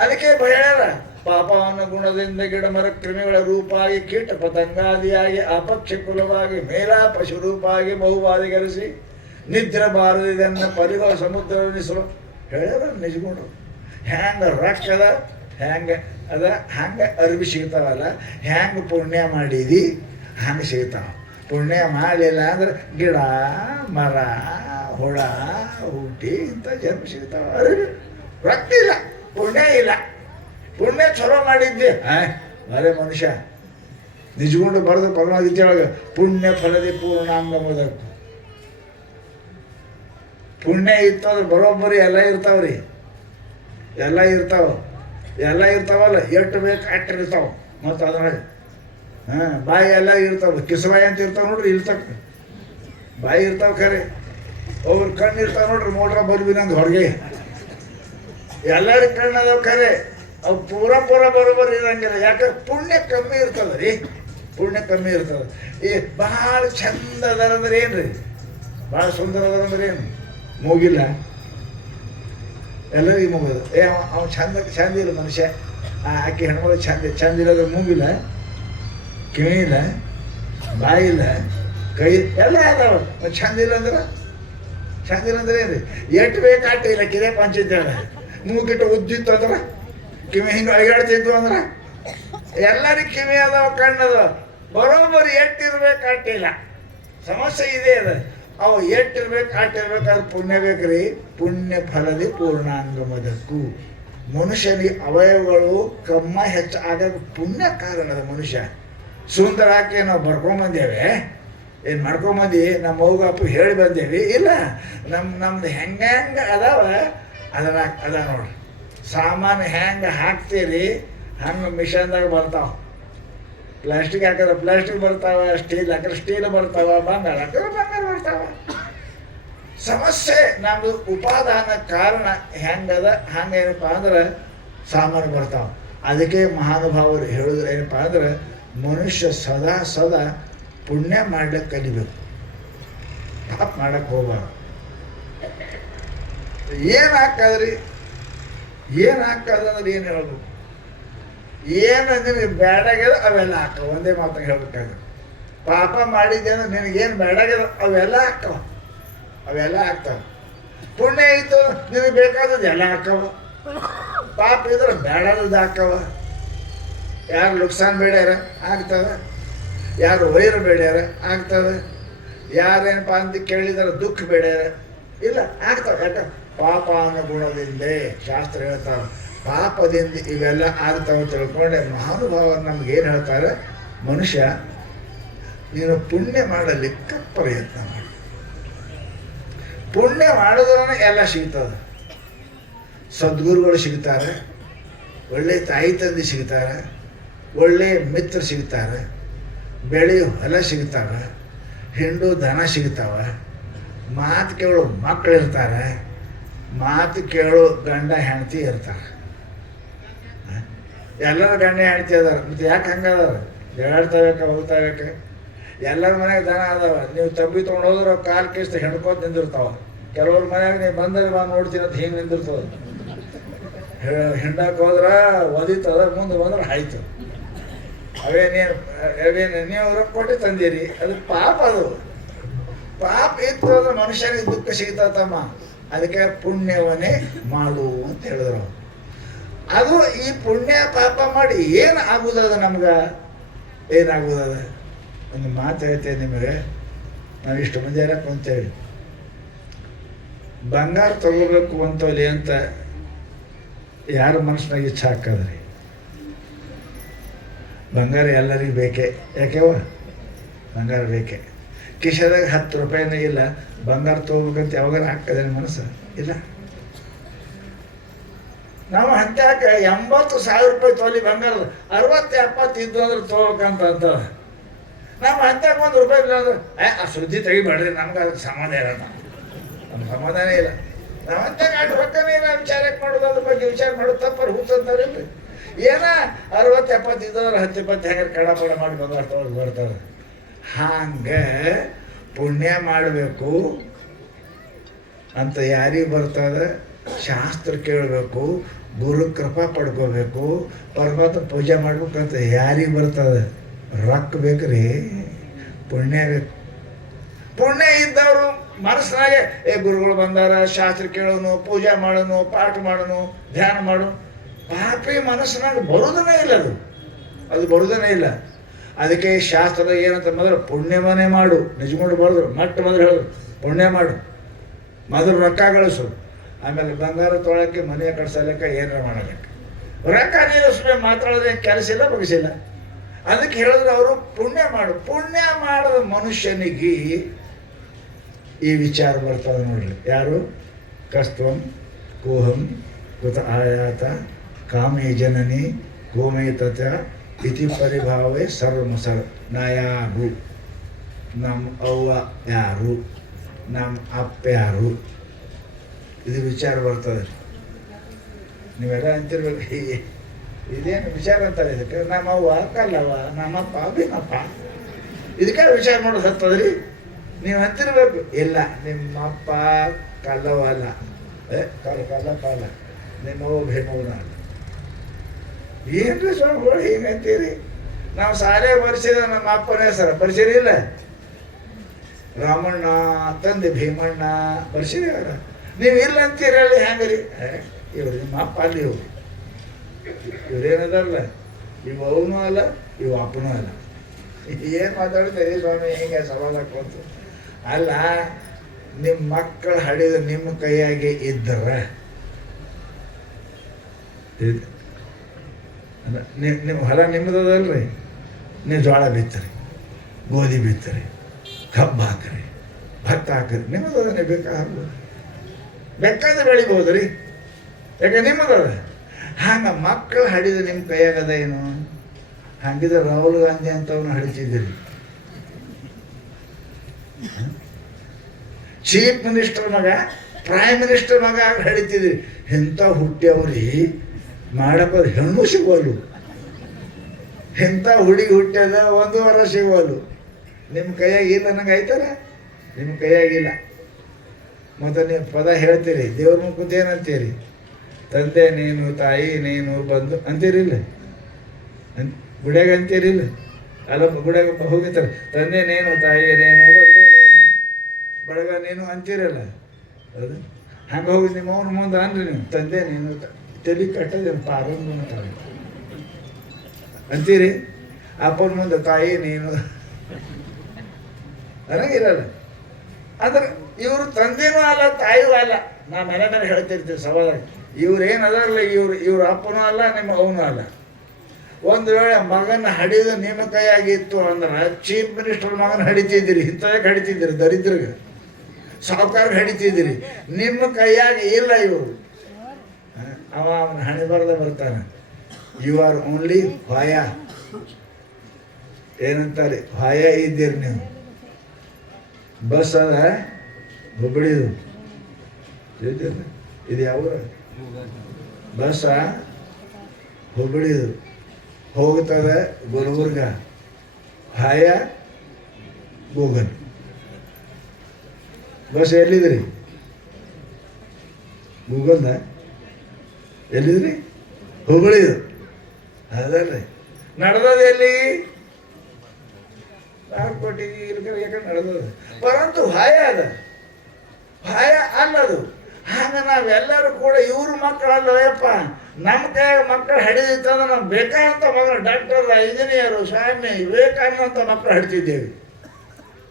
ಅದಕ್ಕೆ ಹೇಳ್ಯಾರ, ಪಾಪವನ್ನ ಗುಣದಿಂದ ಗಿಡ ಮರ ಕ್ರಿಮಿಗಳ ರೂಪಾಗಿ ಕೀಟ ಪತಂಗಾದಿಯಾಗಿ ಅಪಕ್ಷ ಕುಲವಾಗಿ ಮೇಲಾ ಪಶು ರೂಪಾಗಿ ಬಹುಬಾದಿಗರಿಸಿ ನಿದ್ರೆ ಬಾರದಿದನ್ನು ಪರಿಗಳ ಸಮುದ್ರವಿಸಲು ಹೇಳ್ಯಾರ. ನಿಜಗೊಂಡು ಹ್ಯಾಂಗ ರೊಕ್ಕ ಅದ, ಹ್ಯಾಂಗೆ ಅದ, ಹಂಗೆ ಅರಿವಿ ಸಿಗ್ತಾವಲ್ಲ. ಹ್ಯಾಂಗೆ ಪುಣ್ಯ ಮಾಡಿದಿ ಹಂಗೆ ಸಿಗ್ತಾವ. ಪುಣ್ಯ ಮಾಡಲಿಲ್ಲ ಅಂದ್ರೆ ಗಿಡ ಮರ ಹುಳ ಹುಟ್ಟಿ ಇಂಥ ಜನ್ಮ ಸಿಗ್ತಾವ. ಅರಿವಿ ರೊಕ್ಕ ಇಲ್ಲ, ಪುಣ್ಯ ಇಲ್ಲ. ಪುಣ್ಯ ಚಲೋ ಮಾಡಿದ್ದೆ ಬರೇ ಮನುಷ್ಯ ನಿಜಗೊಂಡು ಬರೆದು ಪರಮಾದಿತ್ಯೊಳಗೆ ಪುಣ್ಯ ಫಲದಿ ಪೂರ್ಣಾಂಗ ಮೊದಲು. ಪುಣ್ಯ ಇತ್ತು ಅಂದ್ರೆ ಬರೋಬ್ಬರಿ ಎಲ್ಲ ಇರ್ತಾವ್ರಿ, ಎಲ್ಲ ಇರ್ತಾವ. ಎಲ್ಲ ಇರ್ತಾವಲ್ಲ, ಎಷ್ಟು ಬೇಕು ಅಷ್ಟು ಇರ್ತಾವ. ಮತ್ತು ಅದ್ರಾಗ ಬಾಯಿ ಎಲ್ಲ ಇರ್ತಾವ. ಕಿಸಬಾಯಿ ಅಂತ ಇರ್ತಾವ ನೋಡ್ರಿ, ಇರ್ತಾವ ಬಾಯಿ ಇರ್ತಾವ ಖರೆ. ಅವ್ರ ಕಣ್ಣು ಇರ್ತಾವ ನೋಡ್ರಿ, ಮೋಟ್ರ ಬರ್ಬಿನಂಗೆ ಹೊರಗೆ. ಎಲ್ಲರಿಗೆ ಕಣ್ಣು ಅದಾವ ಖರೆ, ಅವು ಪೂರ ಬರೋಬ್ಬರಿ ಇರಂಗಿಲ್ಲ. ಯಾಕಂದ್ರೆ ಪುಣ್ಯ ಕಮ್ಮಿ ಇರ್ತದ ರೀ, ಪುಣ್ಯ ಕಮ್ಮಿ ಇರ್ತದೆ. ಈ ಭಾಳ ಚಂದ ಅದಾರಂದ್ರೆ ಏನು ರೀ, ಭಾಳ ಸುಂದರ ಅದಾರಂದ್ರೆ ಏನು? ಮೂಗಿಲ್ಲ, ಎಲ್ಲರಿಗೂ ಮೂಗದು. ಅವ್ನು ಚಂದ ಇಲ್ಲ ಮನುಷ್ಯ. ಆಕೆ ಹೆಣ್ಮಗಳು ಚಂದ ಇರೋದು. ಮೂಗಿಲ್ಲ, ಕಿವಿ ಇಲ್ಲ, ಬಾಯಿ ಇಲ್ಲ, ಕೈ ಎಲ್ಲ ಅದಾವ. ಚಂದ ಇಲ್ಲ ಅಂದ್ರೆ ಏನು ರೀ? ಎಷ್ಟು ಬೇಕಾಟ ಇಲ್ಲ. ಕಿದೆ ಪಂಚಾಯ್ತಿ ಮೂಗಿಟ್ಟು ಉದ್ದಿತ್ತು ಅಂದ್ರೆ, ಕಿವಿ ಹಿಂಗೆ ಅಯ್ಯಾಡ್ತಿದ್ವು ಅಂದ್ರೆ ಎಲ್ಲರಿಗೆ ಕಿವಿ ಅದಾವ, ಕಣ್ಣು ಅದಾವ. ಬರೋಬ್ಬರಿ ಎಟ್ಟಿರ್ಬೇಕು ಅಟ್ಟಿಲ್ಲ. ಸಮಸ್ಯೆ ಇದೆ ಅದ. ಅವು ಎಟ್ಟಿರ್ಬೇಕು ಅಟ್ಟಿರ್ಬೇಕಾದ್ರೆ ಪುಣ್ಯ ಬೇಕ್ರಿ. ಪುಣ್ಯ ಫಲದಿ ಪೂರ್ಣಾಂಗಮದಕ್ಕೂ ಮನುಷ್ಯನಿಗೆ ಅವಯವಗಳು ಕಮ್ಮ ಹೆಚ್ಚು ಆಗಕ್ಕೆ ಪುಣ್ಯ ಕಾರಣದ. ಮನುಷ್ಯ ಸುಂದರ ಹಾಕಿ ನಾವು ಬರ್ಕೊಂಬಂದೇವೆ, ಏನು ಮಾಡ್ಕೊಂಬಂದು ನಮ್ಮ ಅವ್ಗ ಅಪ್ಪ ಹೇಳಿ ಬಂದೇವಿ ಇಲ್ಲ. ನಮ್ದು ಹೆಂಗೆ ಅದಾವ ಅದ ನೋಡ್ರಿ. ಸಾಮಾನು ಹೆಂಗೆ ಹಾಕ್ತೀರಿ ಹಂಗೆ ಮಿಷನ್ದಾಗ ಬರ್ತಾವ. ಪ್ಲಾಸ್ಟಿಕ್ ಹಾಕಿದ್ರೆ ಪ್ಲಾಸ್ಟಿಕ್ ಬರ್ತಾವ, ಸ್ಟೀಲ್ ಹಾಕಿದ್ರೆ ಸ್ಟೀಲ್ ಬರ್ತಾವ, ಬಂಗಾರ ಹಾಕಿದ್ರೆ ಬಂಗಾರ ಬರ್ತಾವ. ಸಮಸ್ಯೆ ನಮ್ಮದು ಉಪಾದಾನ ಕಾರಣ ಹೆಂಗದ ಹಂಗೇನಪ್ಪ ಅಂದ್ರೆ ಸಾಮಾನು ಬರ್ತಾವ. ಅದಕ್ಕೆ ಮಹಾನುಭಾವರು ಹೇಳಿದ್ರೆ ಏನಪ್ಪ ಅಂದ್ರೆ ಮನುಷ್ಯ ಸದಾ ಪುಣ್ಯ ಮಾಡ್ಲಿಕ್ಕೆ ಕಲಿಬೇಕು, ಪಾಪ ಮಾಡಕ್ಕೆ ಹೋಗ್ಬಾರ್ದು. ಏನು ಹಾಕದ್ರಿ, ಏನು ಹಾಕದಂದ್ರೆ ಏನು ಹೇಳ್ಬೇಕು, ಏನು ನಿನಗೆ ಬೇಡಾಗ್ಯದ ಅವೆಲ್ಲ ಹಾಕವ. ಒಂದೇ ಮಾತಾಗ ಹೇಳ್ಬೇಕಾದ್ರೆ ಪಾಪ ಮಾಡಿದ್ದೇನೋ ನಿನಗೇನು ಬೇಡಾಗ್ಯದ ಅವೆಲ್ಲ ಹಾಕವ, ಅವೆಲ್ಲ ಹಾಕ್ತಾವ. ಪುಣ್ಯ ಇತ್ತು ನಿನಗೆ ಬೇಕಾದದ್ದು ಎಲ್ಲ ಹಾಕವ. ಪಾಪ ಇದ್ರೆ ಬೇಡಾದದ್ದು ಹಾಕವ. ಯಾರು ಲುಕ್ಸಾನ್ ಬೇಡ್ಯಾರ ಆಗ್ತವೆ, ಯಾರು ವೈರು ಬೇಡ್ಯಾರ ಆಗ್ತವೆ, ಯಾರೇನಪ್ಪ ಅಂತ ಕೇಳಿದಾರೆ ದುಃಖ ಬೇಡ್ಯಾರ ಇಲ್ಲ ಆಗ್ತಾವೆ. ಯಾಕೆ ಪಾಪ ಅನ್ನೋ ಗುಣದಿಂದೇ ಶಾಸ್ತ್ರ ಹೇಳ್ತಾವೆ. ಪಾಪದಿಂದ ಇವೆಲ್ಲ ಆಗ್ತಾವೆ ತಿಳ್ಕೊಂಡೆ ಮಹಾನುಭಾವ ನಮ್ಗೇನು ಹೇಳ್ತಾರೆ, ಮನುಷ್ಯ ನೀನು ಪುಣ್ಯ ಮಾಡಲಿಕ್ಕೆ ಪ್ರಯತ್ನ ಮಾಡಿ. ಪುಣ್ಯ ಮಾಡಿದ್ರೆ ಎಲ್ಲ ಸಿಗ್ತದೆ. ಸದ್ಗುರುಗಳು ಸಿಗ್ತಾರೆ, ಒಳ್ಳೆ ತಾಯಿ ತಂದೆ ಸಿಗ್ತಾರೆ, ಒಳ್ಳೆ ಮಿತ್ರ ಸಿಗ್ತಾರೆ, ಬೆಳೆಯೋ ಹೊಲ ಸಿಗ್ತಾವೆ, ಹಿಂಡು ದನ ಸಿಗ್ತಾವೆ, ಮಾತು ಕೇಳೋ ಮಕ್ಕಳು ಇರ್ತಾರೆ, ಮಾತು ಕೇಳೋ ಗಂಡ ಹೆಂಡತಿ ಇರ್ತಾರೆ. ಎಲ್ಲರೂ ಗಂಡ ಹೆಂಡತಿ ಅದಾರ. ಮತ್ತು ಯಾಕೆ ಹಂಗದಾರ? ಜಗಾಡ್ತಾಬೇಕ ಹೋಗ್ತಾಬೇಕ. ಎಲ್ಲರ ಮನೆಗೆ ದನ ಅದಾವ. ನೀವು ತಬ್ಬಿ ತೊಗೊಂಡು ಹೋದ್ರೆ ಕಾಲು ಕೇಸ್ತ ಹೆಣ್ಕೋತ ನಿಂದಿರ್ತಾವ. ಕೆಲವ್ರ ಮನ್ಯಾಗ ನೀವು ಬಂದರೆ ನೋಡ್ತೀನಿ ಅಂತ ಹಿಂಗೆ ನಿಂದಿರ್ತದೆ. ಹಿಂಡಕ್ಕೆ ಹೋದ್ರೆ ಒದಿತದ, ಮುಂದೆ ಬಂದ್ರೆ ಆಯ್ತು. ಅವೇನೇನು ನೀವು ರೊಕ್ಕ ಕೊಟ್ಟು ತಂದಿರಿ, ಅದು ಪಾಪ. ಅದು ಪಾಪ ಇತ್ತು ಅಂದ್ರೆ ಮನುಷ್ಯನಿಗೆ ದುಃಖ ಸಿಗ್ತಮ್ಮ. ಅದಕ್ಕೆ ಪುಣ್ಯವನ್ನೇ ಮಾಡು ಅಂತ ಹೇಳಿದ್ರು. ಅದು ಈ ಪುಣ್ಯ ಪಾಪ ಮಾಡಿ ಏನು ಆಗುದದ ನಮ್ಗೆ? ಏನಾಗುದದ? ಒಂದು ಮಾತು ಹೇಳ್ತೇವೆ ನಿಮಗೆ. ನಾವು ಇಷ್ಟು ಮಂದಿ ಯಾರ ಕುಂತೇವೆ, ಬಂಗಾರ ತಗೋಬೇಕು ಅಂತವಲ್ಲಿ ಅಂತ ಯಾರ ಮನಸ್ಸಿನಾಗ ಇಚ್ಛೆ ಹಾಕದ್ರಿ? ಬಂಗಾರ ಎಲ್ಲರಿಗೂ ಬೇಕೇ. ಯಾಕೆವ ಬಂಗಾರ ಬೇಕೇ. ಕಿಶದಾಗ 10 ರೂಪಾಯಿನೂ ಇಲ್ಲ, ಬಂಗಾರ ತೊಗೋಬೇಕಂತ ಯಾವಾಗ ಹಾಕದ ಮನಸ್ಸು ಇಲ್ಲ. ನಾವು ಅಂತ್ಯಾಕೆ 80,000 ರೂಪಾಯಿ ತೊಗೊಲಿ ಬಂಗಾರದ, 60-70 ಇದ್ದು ಅಂದ್ರೆ ತೊಗೋಬೇಕಂತ ನಾವು ಅಂತ್ಯಾಕೆ ₹1 ಇಲ್ಲ ಅಂದ್ರೆ ಆ ಸುದ್ದಿ ತೆಗಿಬೇಡ್ರಿ, ನಮ್ಗೆ ಅದಕ್ಕೆ ಸಮಾಧಾನ ಇರೋಣ. ನಮ್ಗೆ ಸಮಾಧಾನ ಇಲ್ಲ. ನಾವು ಅಂತ್ಯಾಕೆ ಅಷ್ಟು ರೊಕ್ಕನೇ ಇಲ್ಲ ವಿಚಾರಕ್ಕೆ ಮಾಡೋದು, ಅದ್ರ ಬಗ್ಗೆ ವಿಚಾರ ಮಾಡೋದು ತಪ್ಪರು ಹೂತಂತಾರೆ. ಏನ 60-70 ಇದ್ದವ್ರು 10-20 ಹೆಂಗಾರೆ ಕಡಪಡ ಮಾಡಿ ಬಂಗಾರ ತೊಗೊಂಡು ಬರ್ತಾರೆ. ಹಂಗೆ ಪುಣ್ಯ ಮಾಡಬೇಕು ಅಂತ ಯಾರಿಗೆ ಬರ್ತದೆ? ಶಾಸ್ತ್ರ ಕೇಳಬೇಕು, ಗುರು ಕೃಪಾ ಪಡ್ಕೋಬೇಕು, ಪರಮಾತ್ಮ ಪೂಜೆ ಮಾಡ್ಬೇಕಂತ ಯಾರಿಗೆ ಬರ್ತದೆ? ರೊಕ್ಕ ಬೇಕ್ರಿ, ಪುಣ್ಯ ಬೇಕು. ಪುಣ್ಯ ಇದ್ದವರು ಮನಸ್ಸಿನಾಗೆ ಗುರುಗಳು ಬಂದಾರ, ಶಾಸ್ತ್ರ ಕೇಳೋನು, ಪೂಜೆ ಮಾಡೋನು, ಪಾಠ ಮಾಡೋನು, ಧ್ಯಾನ ಮಾಡು. ಪಾಪಿ ಮನಸ್ಸಿನಾಗ ಬರೋದನ್ನೇ ಇಲ್ಲ. ಅದು ಬರೋದನ್ನೇ ಇಲ್ಲ. ಅದಕ್ಕೆ ಶಾಸ್ತ್ರದ ಏನಂತ ಮೊದಲು ಪುಣ್ಯವನ್ನೇ ಮಾಡು. ನಿಜಗೊಂಡು ಬರೆದ್ರು, ಮೊದಲು ಹೇಳಿದ್ರು ಪುಣ್ಯ ಮಾಡು, ಮೊದಲು ರೊಕ್ಕ ಗಳಿಸು, ಆಮೇಲೆ ಬಂಗಾರ ತೊಳಕ್ಕೆ, ಮನೆಯ ಕಟ್ಸಲಿಕ್ಕೆ, ಏನಾರ ಮಾಡಲಿಕ್ಕೆ. ರೊಕ್ಕ ನೀರು ಸುಮ್ಮನೆ ಮಾತಾಡೋದೇ ಕೆಲಸ ಇಲ್ಲ, ಬಗ್ಸಿಲ್ಲ. ಅದಕ್ಕೆ ಹೇಳಿದ್ರು ಅವರು ಪುಣ್ಯ ಮಾಡು. ಪುಣ್ಯ ಮಾಡದ ಮನುಷ್ಯನಿಗೆ ಈ ವಿಚಾರ ಬರ್ತದೆ ನೋಡ್ರಿ. ಯಾರು? ಕಸ್ತಂ ಕೋಹಂ ಕುತ ಆಯಾತ ಕಾಮೇ ಜನನಿ ಗೋಮೇ ತತ ಇತಿ ಪರಿಭಾವೇ ಸರ್ವಮಸರ. ನಾ ಯಾರು? ನಮ್ಮ ಅವ್ವ ಯಾರು? ನಮ್ಮ ಅಪ್ಪ ಯಾರು? ಇದು ವಿಚಾರ ಬರ್ತದೆ. ನೀವೆಲ್ಲ ಅಂತಿರ್ಬೇಕು, ಇದೇನು ವಿಚಾರ ಅಂತಾರೆ ಇದಕ್ಕೆ? ನಮ್ಮವ್ವ ಕಲ್ಲವ, ನಮ್ಮಪ್ಪ ಭೀಮಪ್ಪ, ಇದಕ್ಕೆ ವಿಚಾರ ಮಾಡೋದು ಹತ್ತದ್ರಿ. ನೀವು ಅಂತಿರ್ಬೇಕು, ಇಲ್ಲ ನಿಮ್ಮಪ್ಪ ಕಲ್ಲವ ಅಲ್ಲ, ಕಲ್ಲಪ್ಪ ಅಲ್ಲ, ನಿಮ್ಮವ್ವ ಭೀಮವ್ವನ ಅಲ್ಲ. ಏನ್ರಿ ಸ್ವಾಮಿಗಳು ಹಿಂಗಂತೀರಿ? ನಾವು ಶಾಲೆ ಬರ್ಸಿದ ನಮ್ಮ ಅಪ್ಪನ ಹೆಸರು ಬರ್ಸಿರಿಲ್ಲ. ರಾಮಣ್ಣ ತಂದೆ ಭೀಮಣ್ಣ ಬರ್ಸಿದೇವಲ್ಲ. ನೀವು ಇಲ್ಲ ಅಂತೀರಲ್ಲಿ ಹೆಂಗ್ರಿ? ಇವ್ರು ನಿಮ್ಮ ಅಪ್ಪ ಅಲ್ಲಿ, ಇವ್ರೇನದಲ್ಲ, ಇವು ಅವನು ಅಲ್ಲ, ಇವು ಅಪ್ಪನೂ ಅಲ್ಲ. ಏನು ಮಾತಾಡ್ತೀರಿ ಸ್ವಾಮಿ ಹಿಂಗೆ ಸವಾಲ ಕೂತು? ಅಲ್ಲ, ನಿಮ್ಮ ಮಕ್ಕಳು ಹಡಿದು ನಿಮ್ಮ ಕೈಯಾಗೆ ಇದ್ದರೆ ನಿಮ್ಮ ಹೊಲ ನಿಮ್ಮದಲ್ರಿ, ನೀವು ಜೋಳ ಬಿತ್ತರಿ, ಗೋಧಿ ಬಿತ್ತರಿ, ಕಬ್ಬು ಹಾಕ್ರಿ, ಭತ್ತ ಹಾಕ್ರಿ, ನಿಮ್ಮದ ನೀವು ಬೇಕಾದ್ರೆ ಬೆಳಿಬೋದು ರೀ, ಯಾಕೆ ನಿಮ್ಮದದ. ಹಂಗೆ ಮಕ್ಕಳು ಹಡಿದು ನಿಮ್ಮ ಕೈಯಾಗದ ಏನು? ಹಂಗಿದ್ರೆ ರಾಹುಲ್ ಗಾಂಧಿ ಅಂತವನ್ನ ಹಡಿತಿದ್ದೀರಿ, ಚೀಫ್ ಮಿನಿಸ್ಟರ್ ಮಗ, ಪ್ರೈಮ್ ಮಿನಿಸ್ಟರ್ ಮಗ ಹಡಿತಿದ್ರಿ. ಇಂಥ ಹುಟ್ಟ್ಯವ್ರಿ ಮಾಡಕ್ಕೆ ಹೆಣ್ಣು ಸಿಗೋಲು, ಇಂಥ ಹುಡುಗಿ ಹುಟ್ಟ್ಯದ 1 ವರ್ಷ ಸಿಗೋಲು. ನಿಮ್ಮ ಕೈಯಾಗಿಲ್ಲ ನಂಗೆ ಆಯ್ತಾರ? ನಿಮ್ಮ ಕೈಯಾಗಿಲ್ಲ. ಮತ್ತು ನೀವು ಪದ ಹೇಳ್ತೀರಿ, ದೇವ್ರ ಮುಖದ ಏನಂತೀರಿ? ತಂದೆ ನೀನು, ತಾಯಿ ನೀನು, ಬಂದು ಅಂತೀರಿಲ್ಲ, ಗುಡ್ಯಾಗ ಅಂತೀರಿಲ್ಲ. ಅಲ್ಲ, ಗುಡ್ಯಾಗ ಹೋಗಿರ್ತಾರೆ, ತಂದೆ ನೀನು, ತಾಯಿ ನೀನು, ಬಂದು ನೀನು, ಬಳಗ ನೀನು ಅಂತೀರಲ್ಲ. ಅದು ಹಂಗೆ ಹೋಗಿ ನಿಮ್ಮ ಅವ್ನ ಮುಂದೆ ಅನ್ರಿ ನೀವು, ತಂದೆ ನೀನು, ತಲೆ ಕಟ್ಟದ ಪಾರೊಂದು ಅಂತಾರೆ ಅಂತೀರಿ. ಅಪ್ಪನ ಮುಂದೆ ತಾಯಿ ನೀನು ಅನ್ನಂಗಿರಲ್ಲ. ಅಂದ್ರೆ ಇವರು ತಂದೆನೂ ಅಲ್ಲ, ತಾಯಿಯೂ ಅಲ್ಲ. ನಾ ಮನೆ ಮೇಲೆ ಹೇಳ್ತಿರ್ತೀವಿ ಸವಾಲಾಗಿ, ಇವ್ರೇನು ಅದರಲ್ಲ, ಇವ್ರ ಅಪ್ಪನೂ ಅಲ್ಲ, ನಿಮ್ಮ ಅವನೂ ಅಲ್ಲ. ಒಂದು ವೇಳೆ ಮಗನ ಹಡಿದು ನಿಮ್ಮ ಕೈಯಾಗಿತ್ತು ಅಂದ್ರೆ ಚೀಫ್ ಮಿನಿಸ್ಟರ್ ಮಗನ ಹಡಿತಿದ್ದೀರಿ, ಇಂಥದಕ್ಕೆ ಹಡಿತಿದ್ದೀರಿ, ದರಿದ್ರಿಗೆ ಸಾವುಕಾರ್ಗೆ ಹಡಿತಿದ್ದೀರಿ. ನಿಮ್ಮ ಕೈಯಾಗಿ ಇಲ್ಲ ಇವರು. ಅವನ ಹಣೆ ಬರದೆ ಬರ್ತಾನೆ. ಯು ಆರ್ ಓನ್ಲಿ ಹೊಯ, ಏನಂತಾರೆ, ಹೊಯ ಇದ್ದೀರಿ ನೀವು. ಬಸ್ ಅದ ಹುಬ್ಬಳ್ಳಿದು, ಇದು ಯಾವ ಬಸ್ಸ? ಹುಬ್ಬಳ್ಳಿದು ಹೋಗ್ತದ ಗುಲ್ಬರ್ಗ, ಹಾಯ ಗೂಗಲ್. ಬಸ್ ಎಲ್ಲಿದ್ರಿ? ಗೂಗಲ್ದ ಎಲ್ಲಿದ್ರಿ? ಹುಬ್ಬಳ್ಳಿದು ಅದಲ್ರಿ. ನಡೆದದ ಎಲ್ಲಿ? ನಾರ್ಕೋಟಿಗೆ ಯಾಕಂದ್ರೆ ನಡೆದದ, ಪರಂತು ಹಾಯ ಅದ, ಹಾಯ ಅಲ್ಲದು. ಹಾಗೆ ನಾವೆಲ್ಲರೂ ಕೂಡ ಇವ್ರ ಮಕ್ಕಳಲ್ಲವಪ್ಪ. ನಮ್ಮ ಕೈಯಾಗ ಮಕ್ಕಳು ಹಿಡಿದಿತ್ತಂದ್ರೆ ನಾವು ಬೇಕಾದಂಥ ಮಕ್ಕಳು, ಡಾಕ್ಟರ್, ಇಂಜಿನಿಯರು, ಸ್ವಾಮಿ ವಿವೇಕಾನಂದ ಮಕ್ಕಳು ಹಿಡ್ತಿದ್ದೇವೆ.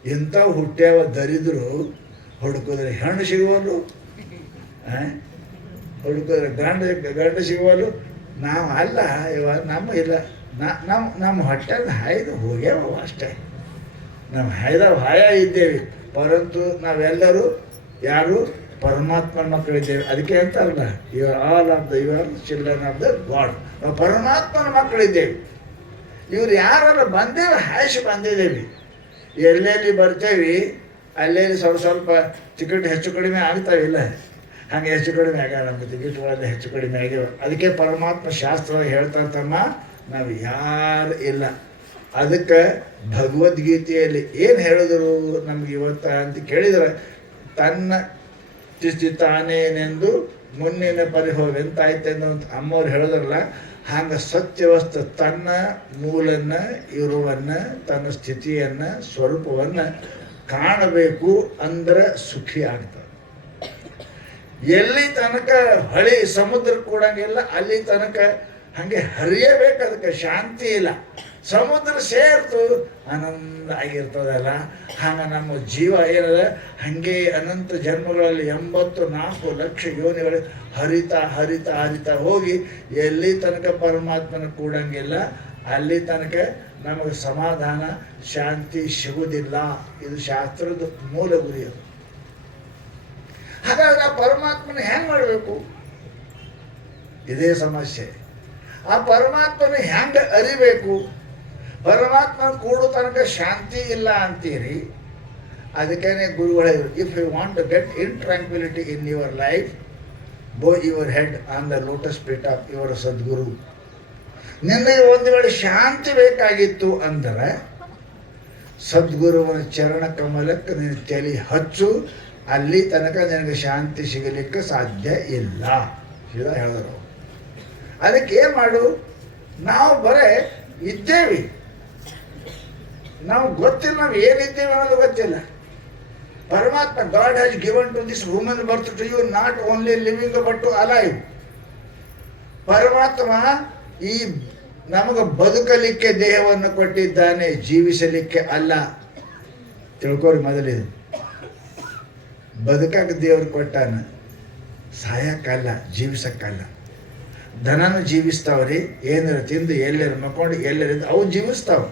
ಇಂಥ ಹುಟ್ಟ್ಯಾವ ದರಿದ್ರು ಹುಡುಕಿದ್ರೆ ಹೆಣ್ಣು ಸಿಗುವಲ್ಲು, ಹುಡುಕಿದ್ರೆ ಗಂಡು ಸಿಗುವಲ್ಲು. ನಾವು ಅಲ್ಲ, ಇವಾಗ ನಮ್ಮ ಇಲ್ಲ, ನಮ್ಮ ಹೊಟ್ಟೆದ ಹಾಯ್ದು ಹೋಗ್ಯಾವ ಅಷ್ಟೇ. ನಮ್ಮ ಹಾಯ ಇದ್ದೇವೆ, ಪರಂತು ನಾವೆಲ್ಲರೂ ಯಾರು ಪರಮಾತ್ಮನ ಮಕ್ಕಳಿದ್ದೇವೆ. ಅದಕ್ಕೆ ಅಂತಾರಲ್ಲ, you are all of the your children of the God. ನಾವು ಪರಮಾತ್ಮನ ಮಕ್ಕಳಿದ್ದೇವೆ. ಇವ್ರು ಯಾರೆಲ್ಲ ಬಂದೇವೆ, ಹಾಯಿಸಿ ಬಂದಿದ್ದೇವೆ. ಎಲ್ಲೆಲ್ಲಿ ಬರ್ತೇವೆ ಅಲ್ಲೆಲ್ಲಿ ಸ್ವಲ್ಪ ಟಿಕೆಟ್ ಹೆಚ್ಚು ಕಡಿಮೆ ಆಗ್ತಾವಿಲ್ಲ. ಹಾಗೆ ಹೆಚ್ಚು ಕಡಿಮೆ ಆಗ್ಯಾವ, ನಮ್ಮ ಟಿಕೆಟ್ಗಳೆಲ್ಲ ಹೆಚ್ಚು ಕಡಿಮೆ ಆಗ್ಯಾವ. ಅದಕ್ಕೆ ಪರಮಾತ್ಮ ಶಾಸ್ತ್ರ ಹೇಳ್ತಂತಮ್ಮ, ನಾವು ಯಾರು ಇಲ್ಲ. ಅದಕ್ಕೆ ಭಗವದ್ಗೀತೆಯಲ್ಲಿ ಏನು ಹೇಳಿದ್ರು ನಮ್ಗೆ ಇವತ್ತ ಅಂತ ಕೇಳಿದ್ರೆ, ತನ್ನ ತಾನೇನೆಂದು ಮುನ್ನಿನ ಪರಿಹೋಗ ಎಂತಾಯ್ತೆಂದು ಅಂತ ಅಮ್ಮವ್ರು ಹೇಳಿದ್ರಲ್ಲ, ಹಂಗೆ ಸತ್ಯವಸ್ತು ತನ್ನ ಮೂಲನ್ನ, ಇರುವನ್ನ, ತನ್ನ ಸ್ಥಿತಿಯನ್ನು, ಸ್ವರೂಪವನ್ನು ಕಾಣಬೇಕು ಅಂದ್ರೆ ಸುಖಿ ಆಗ್ತದೆ. ಎಲ್ಲಿ ತನಕ ಹೊಳಿ ಸಮುದ್ರ ಕೂಡಂಗಿಲ್ಲ, ಅಲ್ಲಿ ತನಕ ಹಾಗೆ ಹರಿಯಬೇಕು, ಅದಕ್ಕೆ ಶಾಂತಿ ಇಲ್ಲ. ಸಮುದ್ರ ಸೇರ್ತು ಆನಂದ ಆಗಿರ್ತದಲ್ಲ, ಹಂಗೆ ನಮ್ಮ ಜೀವ ಏನದ ಹಾಗೆ ಅನಂತ ಜನ್ಮಗಳಲ್ಲಿ 84 ಲಕ್ಷ ಯೋನಿಗಳು ಹರಿತಾ ಹರಿತಾ ಹರಿತಾ ಹೋಗಿ ಎಲ್ಲಿ ತನಕ ಪರಮಾತ್ಮನ ಕೂಡಂಗಿಲ್ಲ, ಅಲ್ಲಿ ತನಕ ನಮಗೆ ಸಮಾಧಾನ ಶಾಂತಿ ಸಿಗುವುದಿಲ್ಲ. ಇದು ಶಾಸ್ತ್ರದ ಮೂಲ ಗುರಿ. ಅದು ಹಾಗಾದ್ರೆ ಆ ಪರಮಾತ್ಮನ ಹೆಂಗೆ ಮಾಡಬೇಕು? ಇದೇ ಸಮಸ್ಯೆ. ಆ ಪರಮಾತ್ಮನ ಹೆಂಗೆ ಅರಿಬೇಕು? ಪರಮಾತ್ಮ ಕೂಡೋ ತನಕ ಶಾಂತಿ ಇಲ್ಲ ಅಂತೀರಿ. ಅದಕ್ಕೇನೆ ಗುರುಗಳು ಹೇಳಿದ್ರು, if you want to get in tranquility in your life, bow your head on the lotus feet of your Sadguru. ನಿನಗೆ ಒಂದು ವೇಳೆ ಶಾಂತಿ ಬೇಕಾಗಿತ್ತು ಅಂದರೆ ಸದ್ಗುರುವನ ಚರಣ ಕಮಲಕ್ಕೆ ನೀನು ತಲೆ ಹಚ್ಚು, ಅಲ್ಲಿ ತನಕ ನಿನಗೆ ಶಾಂತಿ ಸಿಗಲಿಕ್ಕೆ ಸಾಧ್ಯ ಇಲ್ಲ. ಸೀದಾ ಹೇಳಿದ್ರು. ಅದಕ್ಕೆ ಏನು ಮಾಡು? ನಾವು ಬರೇ ಇದ್ದೇವೆ, ನಾವು ಗೊತ್ತಿಲ್ಲ, ನಾವು ಏನಿದ್ದೇವೆ ಅನ್ನೋದು ಗೊತ್ತಿಲ್ಲ. ಪರಮಾತ್ಮ, God has given to this woman birth to you not only living but to alive. ಪರಮಾತ್ಮ ಈ ನಮಗೆ ಬದುಕಲಿಕ್ಕೆ ದೇಹವನ್ನು ಕೊಟ್ಟಿದ್ದಾನೆ, ಜೀವಿಸಲಿಕ್ಕೆ ಅಲ್ಲ. ತಿಳ್ಕೊರಿ ಮೊದಲಿದು. ಬದುಕಕ್ಕೆ ದೇವರು ಕೊಟ್ಟಾನ, ಸಾಯಕ್ಕಲ್ಲ, ಜೀವಿಸಕ್ಕಲ್ಲ. ದನನು ಜೀವಿಸ್ತಾವ್ರಿ, ಏನಾರ ತಿಂದು ಎಲ್ಲರ ಮಕ್ಕೊಂಡು ಎಲ್ಲರಿಂದ ಅವು ಜೀವಿಸ್ತಾವ,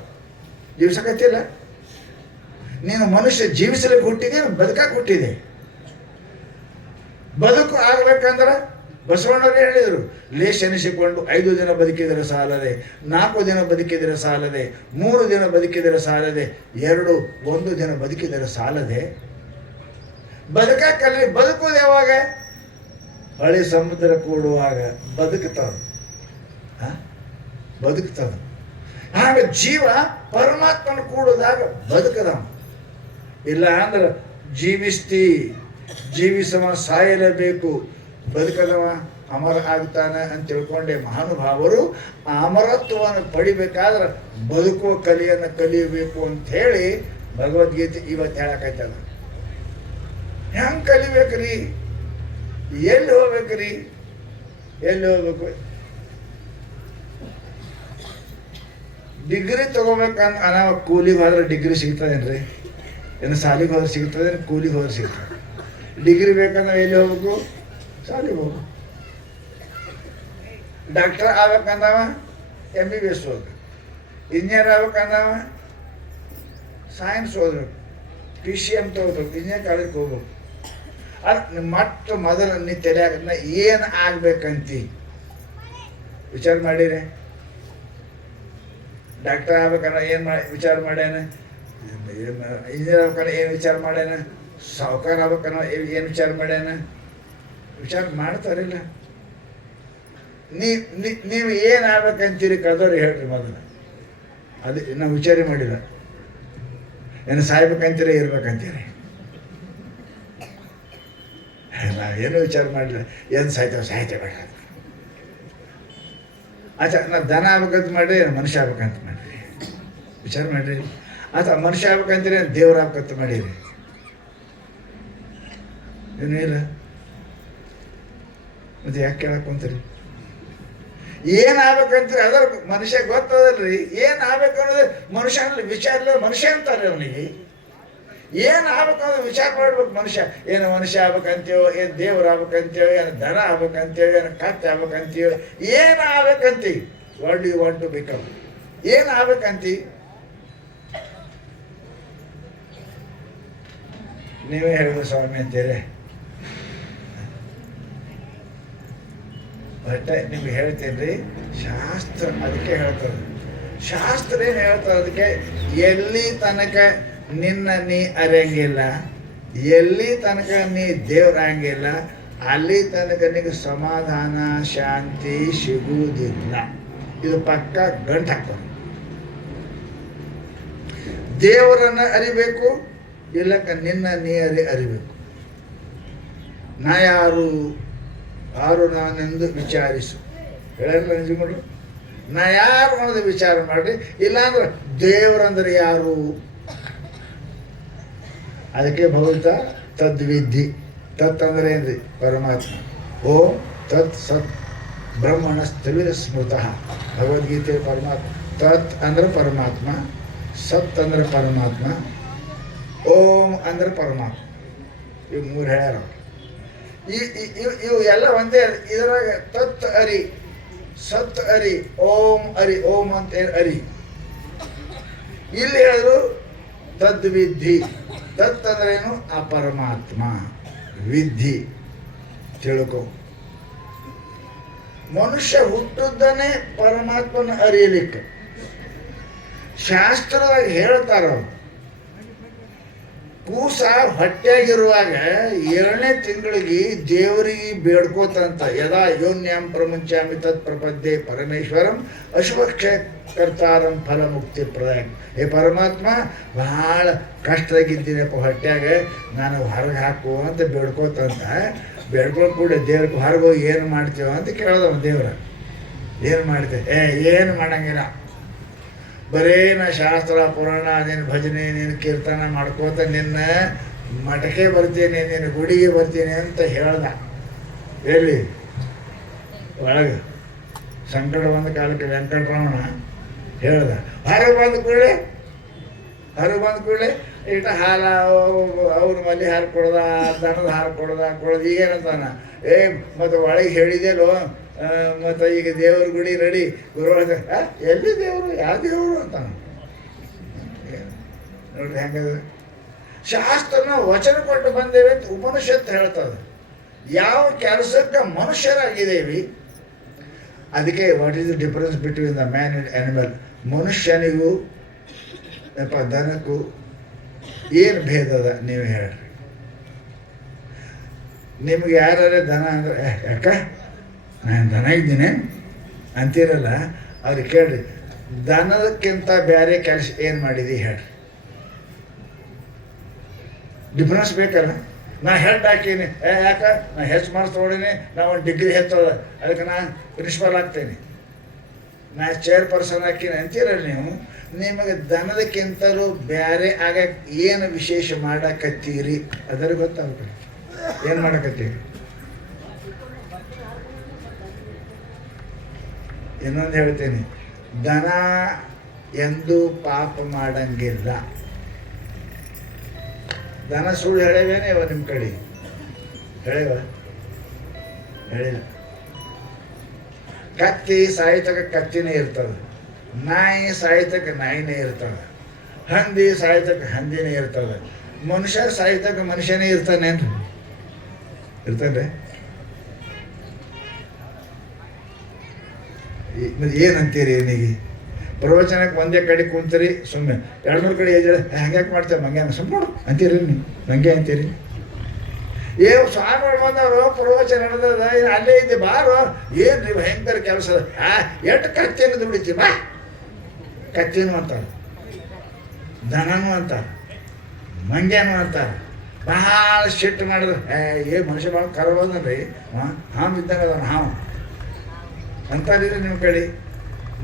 ಜೀವಿಸಕತ್ತಿಲ್ಲ. ನೀನು ಮನುಷ್ಯ ಜೀವಿಸಲಿಕ್ಕೆ ಹುಟ್ಟಿದೆ, ಬದುಕಕ್ಕೆ ಹುಟ್ಟಿದೆ. ಬದುಕು ಆಗ್ಬೇಕಂದ್ರೆ ಬಸವಣ್ಣವ್ರು ಹೇಳಿದರು, ಲೇಷ ಎನಿಸಿಕೊಂಡು 5 ದಿನ ಬದುಕಿದರೆ ಸಾಲದೆ, 4 ದಿನ ಬದುಕಿದರೆ ಸಾಲದೆ, 3 ದಿನ ಬದುಕಿದರೆ ಸಾಲದೆ, 1 ದಿನ ಬದುಕಿದರೆ ಸಾಲದೆ. ಬದುಕಲ್ಲಿ ಬದುಕೋದು ಯಾವಾಗ? ಹೊಳೆ ಸಮುದ್ರ ಕೂಡುವಾಗ ಬದುಕ್ತಾವ, ಬದುಕ್ತಾವ. ಹಾಗೆ ಜೀವ ಪರಮಾತ್ಮನ ಕೂಡೋದಾಗ ಬದುಕದ. ಇಲ್ಲ ಅಂದ್ರೆ ಜೀವಿಸವ ಸಾಯಲೇಬೇಕು, ಬದುಕದವ ಅಮರ ಆಗ್ತಾನೆ ಅಂತ ತಿಳ್ಕೊಂಡೆ ಮಹಾನುಭಾವರು ಆ ಅಮರತ್ವವನ್ನು ಪಡಿಬೇಕಾದ್ರೆ ಬದುಕುವ ಕಲೆಯನ್ನು ಕಲಿಯಬೇಕು ಅಂತ ಹೇಳಿ ಭಗವದ್ಗೀತೆ ಇವತ್ತು ಹೇಳಕೈತದ. ಹೆಂಗೆ ಕಲಿಬೇಕ್ರಿ? ಎಲ್ಲಿ ಹೋಗ್ಬೇಕ್ರಿ? ಎಲ್ಲಿ ಹೋಗ್ಬೇಕು? ಡಿಗ್ರಿ ತಗೋಬೇಕಂದ್ರೆ ನಾವು ಕೂಲಿಗೆ ಹೋದ್ರೆ ಡಿಗ್ರಿ ಸಿಗ್ತದೇನ್ರಿ? ಏನು ಸಾಲಿಗೆ ಹೋದ್ರೆ ಸಿಗ್ತದೆ, ಕೂಲಿಗೆ ಹೋದ್ರೆ ಸಿಗ್ತದೆ. ಡಿಗ್ರಿ ಬೇಕಂದ್ರೆ ಎಲ್ಲಿ ಹೋಗ್ಬೇಕು? ಸಾಲಿಗೆ ಹೋಗ್ಬೇಕು. ಡಾಕ್ಟರ್ ಆಗ್ಬೇಕಂದವ MBBS ಓದ್ಬೇಕು, ಇಂಜಿನಿಯರ್ ಆಗ್ಬೇಕಂದವ ಸೈನ್ಸ್ ಓದ್ಬೇಕು, PCM ತಗೋಬೇಕು, ಇಂಜಿನಿಯರ್ ಕಾಲೇಜ್ಗೆ ಹೋಗ್ಬೇಕು. ಅದು ಮೊದಲು ನೀ ತಲೆಯಾಗ ಏನು ಆಗ್ಬೇಕಂತಿ ವಿಚಾರ ಮಾಡಿರಿ. ಡಾಕ್ಟರ್ ಆಗ್ಬೇಕನ್ನ ಏನು ವಿಚಾರ ಮಾಡ್ಯಾನ, ಇಂಜಿನಿಯರ್ ಆಗ್ಬೇಕನ್ನ ಏನು ವಿಚಾರ ಮಾಡ್ಯಾನ, ಸಾಹುಕಾರ ಆಗ್ಬೇಕನ್ನ ಏನು ವಿಚಾರ ಮಾಡ್ಯಾನ? ವಿಚಾರ ಮಾಡ್ತಾರಿಲ್ಲ. ನೀವು ಏನು ಆಗ್ಬೇಕಂತೀರಿ ಕದವ್ರಿ ಹೇಳ್ರಿ ಮೊದಲು. ಅದು ನಾವು ವಿಚಾರ ಮಾಡಿಲ್ಲ. ಏನು ಸಾಯ್ಬೇಕಂತೀರಿ, ಇರ್ಬೇಕಂತೀರಿ? ನಾವೇನು ವಿಚಾರ ಮಾಡಲಿಲ್ಲ. ಏನು ಸಾಯ್ತೇವೆ ಆಚಾ ನಾವು ದನ ಆಗ್ಬೇಕಂತ ಮಾಡ್ರಿ, ಮನುಷ್ಯ ಆಗ್ಬೇಕಂತ ಮಾಡ್ರಿ, ವಿಚಾರ ಮಾಡ್ರಿ. ಆತ ಮನುಷ್ಯ ಆಗ್ಬೇಕಂತೀರಿ, ದೇವ್ರ ಆಗ್ಬೇಕಂತ ಮಾಡೀರಿ, ಏನೂ ಇಲ್ಲ. ಮತ್ತೆ ಯಾಕೆ ಕೇಳಕ್ ಕುಂತೀರಿ? ಏನು ಆಗ್ಬೇಕಂತೀರಿ ಅದರ ಮನುಷ್ಯ ಗೊತ್ತದಲ್ರಿ. ಏನು ಆಗ್ಬೇಕು ಅನ್ನೋದು ಮನುಷ್ಯ ವಿಚಾರ ಇಲ್ಲ. ಮನುಷ್ಯ ಅಂತಾರೆ ಅವನಿಗೆ. ಏನು ಆಗ್ಬೇಕಂದ್ರೆ ವಿಚಾರ ಮಾಡ್ಬೇಕು ಮನುಷ್ಯ. ಏನು ಮನುಷ್ಯ ಆಗ್ಬೇಕಂತೀವೋ, ಏನು ದೇವ್ರು ಆಗ್ಬೇಕಂತೀವೋ, ಏನು ದನ ಆಗ್ಬೇಕಂತೀವೋ, ಏನು ಕತ್ತೆ ಆಗ್ಬೇಕಂತೀವೋ, ಏನು ಆಗ್ಬೇಕಂತಿ? What you want to become? ಏನು ಆಗ್ಬೇಕಂತಿ? ನೀವೇ ಹೇಳಿದ್ರು ಸ್ವಾಮಿ ಅಂತೀರಿ. ಬಟ್ ನಿಮ್ಗೆ ಹೇಳ್ತೀನಿ ರೀ, ಶಾಸ್ತ್ರ ಅದಕ್ಕೆ ಹೇಳ್ತದೆ. ಶಾಸ್ತ್ರ ಏನು ಹೇಳ್ತದೆ ಅದಕ್ಕೆ? ಎಲ್ಲಿ ತನಕ ನಿನ್ನ ನೀ ಅರಿಯಂಗಿಲ್ಲ, ಎಲ್ಲಿ ತನಕ ನೀ ದೇವ್ರಾಗಿಲ್ಲ, ಅಲ್ಲಿ ತನಕ ನಿನಗೆ ಸಮಾಧಾನ ಶಾಂತಿ ಸಿಗುವುದಿಲ್ಲ. ಇದು ಪಕ್ಕ ಗಂಟು ಹಾಕ್ತಾರೆ. ದೇವರನ್ನು ಅರಿಬೇಕು, ಇಲ್ಲಕ್ಕ ನಿನ್ನ ನೀ ಅರಿಬೇಕು. ನಾ ಯಾರು ನಾನೆಂದು ವಿಚಾರಿಸು. ಹೇಳಲ್ಲ ನಿಜಗಳು? ನಾ ಯಾರು ಅನ್ನೋದು ವಿಚಾರ ಮಾಡ್ರಿ. ಇಲ್ಲಾಂದ್ರೆ ದೇವರಂದ್ರೆ ಯಾರು? ಅದಕ್ಕೆ ಭಗವಂತ ತದ್ವಿಧಿ. ತತ್ ಅಂದ್ರೆ ಏನ್ರಿ? ಪರಮಾತ್ಮ. ಓಂ ತತ್ ಸತ್ ಬ್ರಹ್ಮಣ ಸ್ಥವಿರ ಸ್ಮೃತಃ. ಭಗವದ್ಗೀತೆ ಪರಮಾತ್ಮ. ತತ್ ಅಂದ್ರೆ ಪರಮಾತ್ಮ, ಸತ್ ಅಂದ್ರೆ ಪರಮಾತ್ಮ, ಓಂ ಅಂದ್ರೆ ಪರಮಾತ್ಮ. ಇವು 3 ಹೇಳ್ಯಾರ. ಇವು ಎಲ್ಲ ಒಂದೇ. ಇದರಾಗ ತತ್ ಅರಿ, ಸತ್ ಅರಿ, ಓಂ ಅರಿ. ಓಂ ಅಂತ ಅರಿ. ಇಲ್ಲಿ ಹೇಳಿದ್ರು ತದ್ವಿಧಿ. ತತ್ ಅಂದ್ರೇನು? ಆ ಪರಮಾತ್ಮ. ವಿಧಿ ತಿಳ್ಕೊ. ಮನುಷ್ಯ ಹುಟ್ಟುದನ್ನೇ ಪರಮಾತ್ಮನ ಅರಿಯಲಿಕ್ಕೆ. ಶಾಸ್ತ್ರದಾಗ ಹೇಳ್ತಾರ, ಕೂಸ ಹೊಟ್ಟೆಯಾಗಿರುವಾಗ 7ನೇ ತಿಂಗಳಿಗೆ ದೇವರಿಗೆ ಬೇಡ್ಕೋತಂತ. ಯದಾ ಯೋನ್ಯಾಂ ಪ್ರಮುಚ್ಯಾಮಿ ತತ್ ಪ್ರಪದ್ಯೆ ಪರಮೇಶ್ವರಂ ಅಶುಭಕ್ಷ ಕರ್ತಾರಂ ಫಲ ಮುಕ್ತಿ ಪ್ರದಾಯ. ಹೇ ಪರಮಾತ್ಮ, ಬಹಳ ಕಷ್ಟದಾಗಿದ್ದೀನಪ್ಪ ಹೊಟ್ಟೆಯಾಗ, ನಾನು ಹೊರಗೆ ಹಾಕು ಅಂತ ಬೇಡ್ಕೋತಂತ. ಬೇಡ್ಕೊಂಡು ಕೂಡ ದೇವ್ರಿಗೆ ಹೊರಗೆ ಹೋಗಿ ಏನು ಮಾಡ್ತೀವ ಅಂತ ಕೇಳ್ದವ ದೇವ್ರ. ಏನು ಮಾಡ್ತೇವೆ? ಏನು ಮಾಡಂಗಿಲ್ಲ, ಬರೇ ನಾ ಶಾಸ್ತ್ರ ಪುರಾಣ, ನೀನು ಭಜನೆ, ನೀನು ಕೀರ್ತನ ಮಾಡ್ಕೋತ ನಿನ್ನ ಮಠಕ್ಕೆ ಬರ್ತೀನಿ, ನಿನ್ನ ಗುಡಿಗೆ ಬರ್ತೀನಿ ಅಂತ ಹೇಳ್ದ. ಎಲ್ಲಿ? ಒಳಗೆ ಸಂಕಟ ಬಂದ ಕಾಲಕ್ಕೆ ವೆಂಕಟರಮಣ ಹೇಳ್ದ, ಹೊರಗೆ ಬಂದ ಕೂಡಲೇ ಇಷ್ಟ ಹಾಲ ಅವ್ರ ಮಲ್ಲಿ ಹಾಲು ಕೊಡ್ದ, ದನದ ಹಾಲು ಕೊಡ್ದ ಈಗೇನಂತಾನ, ಮತ್ತು ಒಳಗೆ ಹೇಳಿದೆಲ್ಲೋ ಮತ್ತು ಈಗ ದೇವ್ರ ಗುಡಿ ರೆಡಿ ಗುರು ಎಲ್ಲಿ ದೇವರು, ಯಾವ ದೇವರು ಅಂತಾನ. ನೋಡ್ರಿ ಹೆಂಗದ ಶಾಸ್ತ್ರನ ವಚನ ಕೊಟ್ಟು ಬಂದೇವೆ ಅಂತ ಉಪನಿಷತ್ತು ಹೇಳ್ತದೆ. ಯಾವ ಕೆಲಸಕ್ಕೆ ಮನುಷ್ಯರಾಗಿದ್ದೇವೆ, ಅದಕ್ಕೆ what is the difference between the man and animal. ಮನುಷ್ಯನಿಗೂ ದನಕ್ಕೂ ಏನು ಭೇದ ಅದ ನೀವು ಹೇಳ್ರಿ. ನಿಮ್ಗೆ ಯಾರೇ ದನ ಅಂದ್ರೆ ಯಾಕ ನಾನು ದನ ಇದ್ದೀನಿ ಅಂತೀರಲ್ಲ, ಅವ್ರಿಗೆ ಕೇಳ್ರಿ, ದನದಕ್ಕಿಂತ ಬೇರೆ ಕೆಲಸ ಏನು ಮಾಡಿದಿ ಹೇಳ್ರಿ. ಡಿಫ್ರೆನ್ಸ್ ಬೇಕಲ್ಲ. ನಾ ಹೆಡ್ ಹಾಕೀನಿ, ಯಾಕೆ ನಾ ಹೆಚ್ಚು ಮಾರ್ಕ್ಸ್ ತೊಗೊಂಡೀನಿ, ನಾ ಒಂದು ಡಿಗ್ರಿ ಹೆಚ್ಚದ ಅದಕ್ಕೆ ನಾನು ಪ್ರಿನ್ಸಿಪಾಲ್ ಆಗ್ತೇನೆ, ನಾ ಚೇರ್ಪರ್ಸನ್ ಹಾಕೀನಿ ಅಂತೀರಲ್ಲ ನೀವು. ನಿಮಗೆ ದನದಕ್ಕಿಂತಲೂ ಬೇರೆ ಆಗಕ್ಕೆ ಏನು ವಿಶೇಷ ಮಾಡಕತ್ತೀರಿ ಅದರ ಗೊತ್ತಾಗ್ತದೆ. ಏನು ಮಾಡಕತ್ತೀರಿ? ಇನ್ನೊಂದು ಹೇಳ್ತೀನಿ, ದನ ಎಂದೂ ಪಾಪ ಮಾಡಂಗಿಲ್ಲ. ದನ ಸುಳ್ಳು ಹೇಳೇವೇನೆ ಇವ ನಿಮ್ಮ ಕಡೆ ಹೇಳೇವ? ಹೇಳಿಲ್ಲ. ಕತ್ತಿ ಸಾಯ್ತಕ ಕತ್ತಿನೇ ಇರ್ತದೆ, ನಾಯಿ ಸಾಯ್ತಕ ನಾಯಿನೇ ಇರ್ತದೆ, ಹಂದಿ ಸಾಯ್ತಕ ಹಂದಿನೇ ಇರ್ತದೆ, ಮನುಷ್ಯ ಸಾಯ್ತಕ ಮನುಷ್ಯನೇ ಇರ್ತಾನೇನ್ರಿ? ಇರ್ತಾನೆ. ಏನಂತೀರಿ? ಏನಿಗೆ ಪ್ರವಚನಕ್ಕೆ ಒಂದೇ ಕಡೆ ಕುಂತೀರಿ, ಸುಮ್ಮನೆ 2-3 ಕಡೆ ಹಂಗ್ಯಾಕೆ ಮಾಡ್ತೇವೆ ಮಂಗೆ ಸುಮ್ಮನೆ ಅಂತೀರಿ ನೀವು? ಮಂಗೆ ಅಂತೀರಿ? ಸ್ವಾಮಿಗಳು ಬಂದವರು ಪ್ರವಚನ ನಡೆದದ, ಅಲ್ಲೇ ಇದ್ದೆ ಬಾರೋ, ಏನು ನೀವು ಭಯಂಕರ ಕೆಲಸ ಎಷ್ಟು ಕತ್ತಿನ ದುಡಿತೀವಿ ಬಾ. ಕತ್ತಿನೂ ಅಂತಾರೆ, ದನನೂ ಅಂತಾರೆ, ಮಂಗ್ಯನೂ ಅಂತಾರೆ. ಭಾಳ ಸಿಟ್ಟು ಮಾಡಿದ್ರೆ ಮನುಷ್ಯ ಭಾಳ ಕರವಲ್ರಿ, ಹಾವು ಇದ್ದಂಗೆ ಅದ ಹಾವು ಅಂತಾರಿದ್ರೆ ನಿಮ್ಮ ಕಡೆ.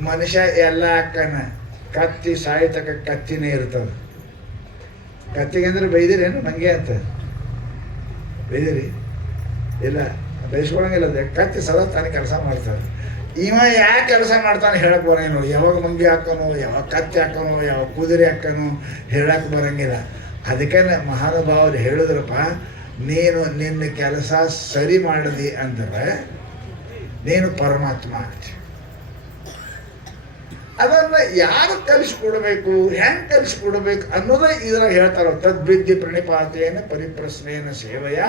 ಮನುಷ್ಯ ಎಲ್ಲ ಹಾಕನ, ಕತ್ತಿ ಸಾಯ್ತಕ ಕತ್ತಿನೇ ಇರ್ತದೆ. ಕತ್ತಿಗೆ ಅಂದ್ರೆ ಬೈದಿರೇನು ಮಂಗೆ ಅಂತ? ಬೈದಿರಿ ಇಲ್ಲ, ಬೈಸ್ಕೊಳಂಗಿಲ್ಲ. ಕತ್ತಿ ಸದಾ ತಾನೇ ಕೆಲಸ ಮಾಡ್ತಾರೆ. ಇವ ಯಾಕೆ ಕೆಲಸ ಮಾಡ್ತಾನೆ ಹೇಳಕ್ಕೆ ಬರಂಗಿಲ್ಲ ನೋಡಿ. ಯಾವಾಗ ಮಂಗಿ ಹಾಕೋನು, ಯಾವಾಗ ಕತ್ತಿ ಹಾಕೋನು, ಯಾವಾಗ ಕುದುರೆ ಹಾಕೋನು ಹೇಳಕ್ಕೆ ಬರಂಗಿಲ್ಲ. ಅದಕ್ಕೆ ಮಹಾನುಭಾವರು ಹೇಳಿದ್ರಪ್ಪ, ನೀನು ನಿನ್ನ ಕೆಲಸ ಸರಿ ಮಾಡಿದಿ ಅಂದ್ರೆ ನೀನು ಪರಮಾತ್ಮ ಆಗ್ತಿ. ಅದನ್ನು ಯಾರು ಕಲಿಸ್ಕೊಡ್ಬೇಕು, ಹೆಂಗೆ ಕಲಿಸ್ಕೊಡ್ಬೇಕು ಅನ್ನೋದೇ ಇದ್ರಾಗ ಹೇಳ್ತಾರ. ತದ್ವಿದ್ಯೆ ಪ್ರಣಿಪಾತೇನ ಪರಿಪ್ರಶ್ನೇನ ಸೇವೆಯ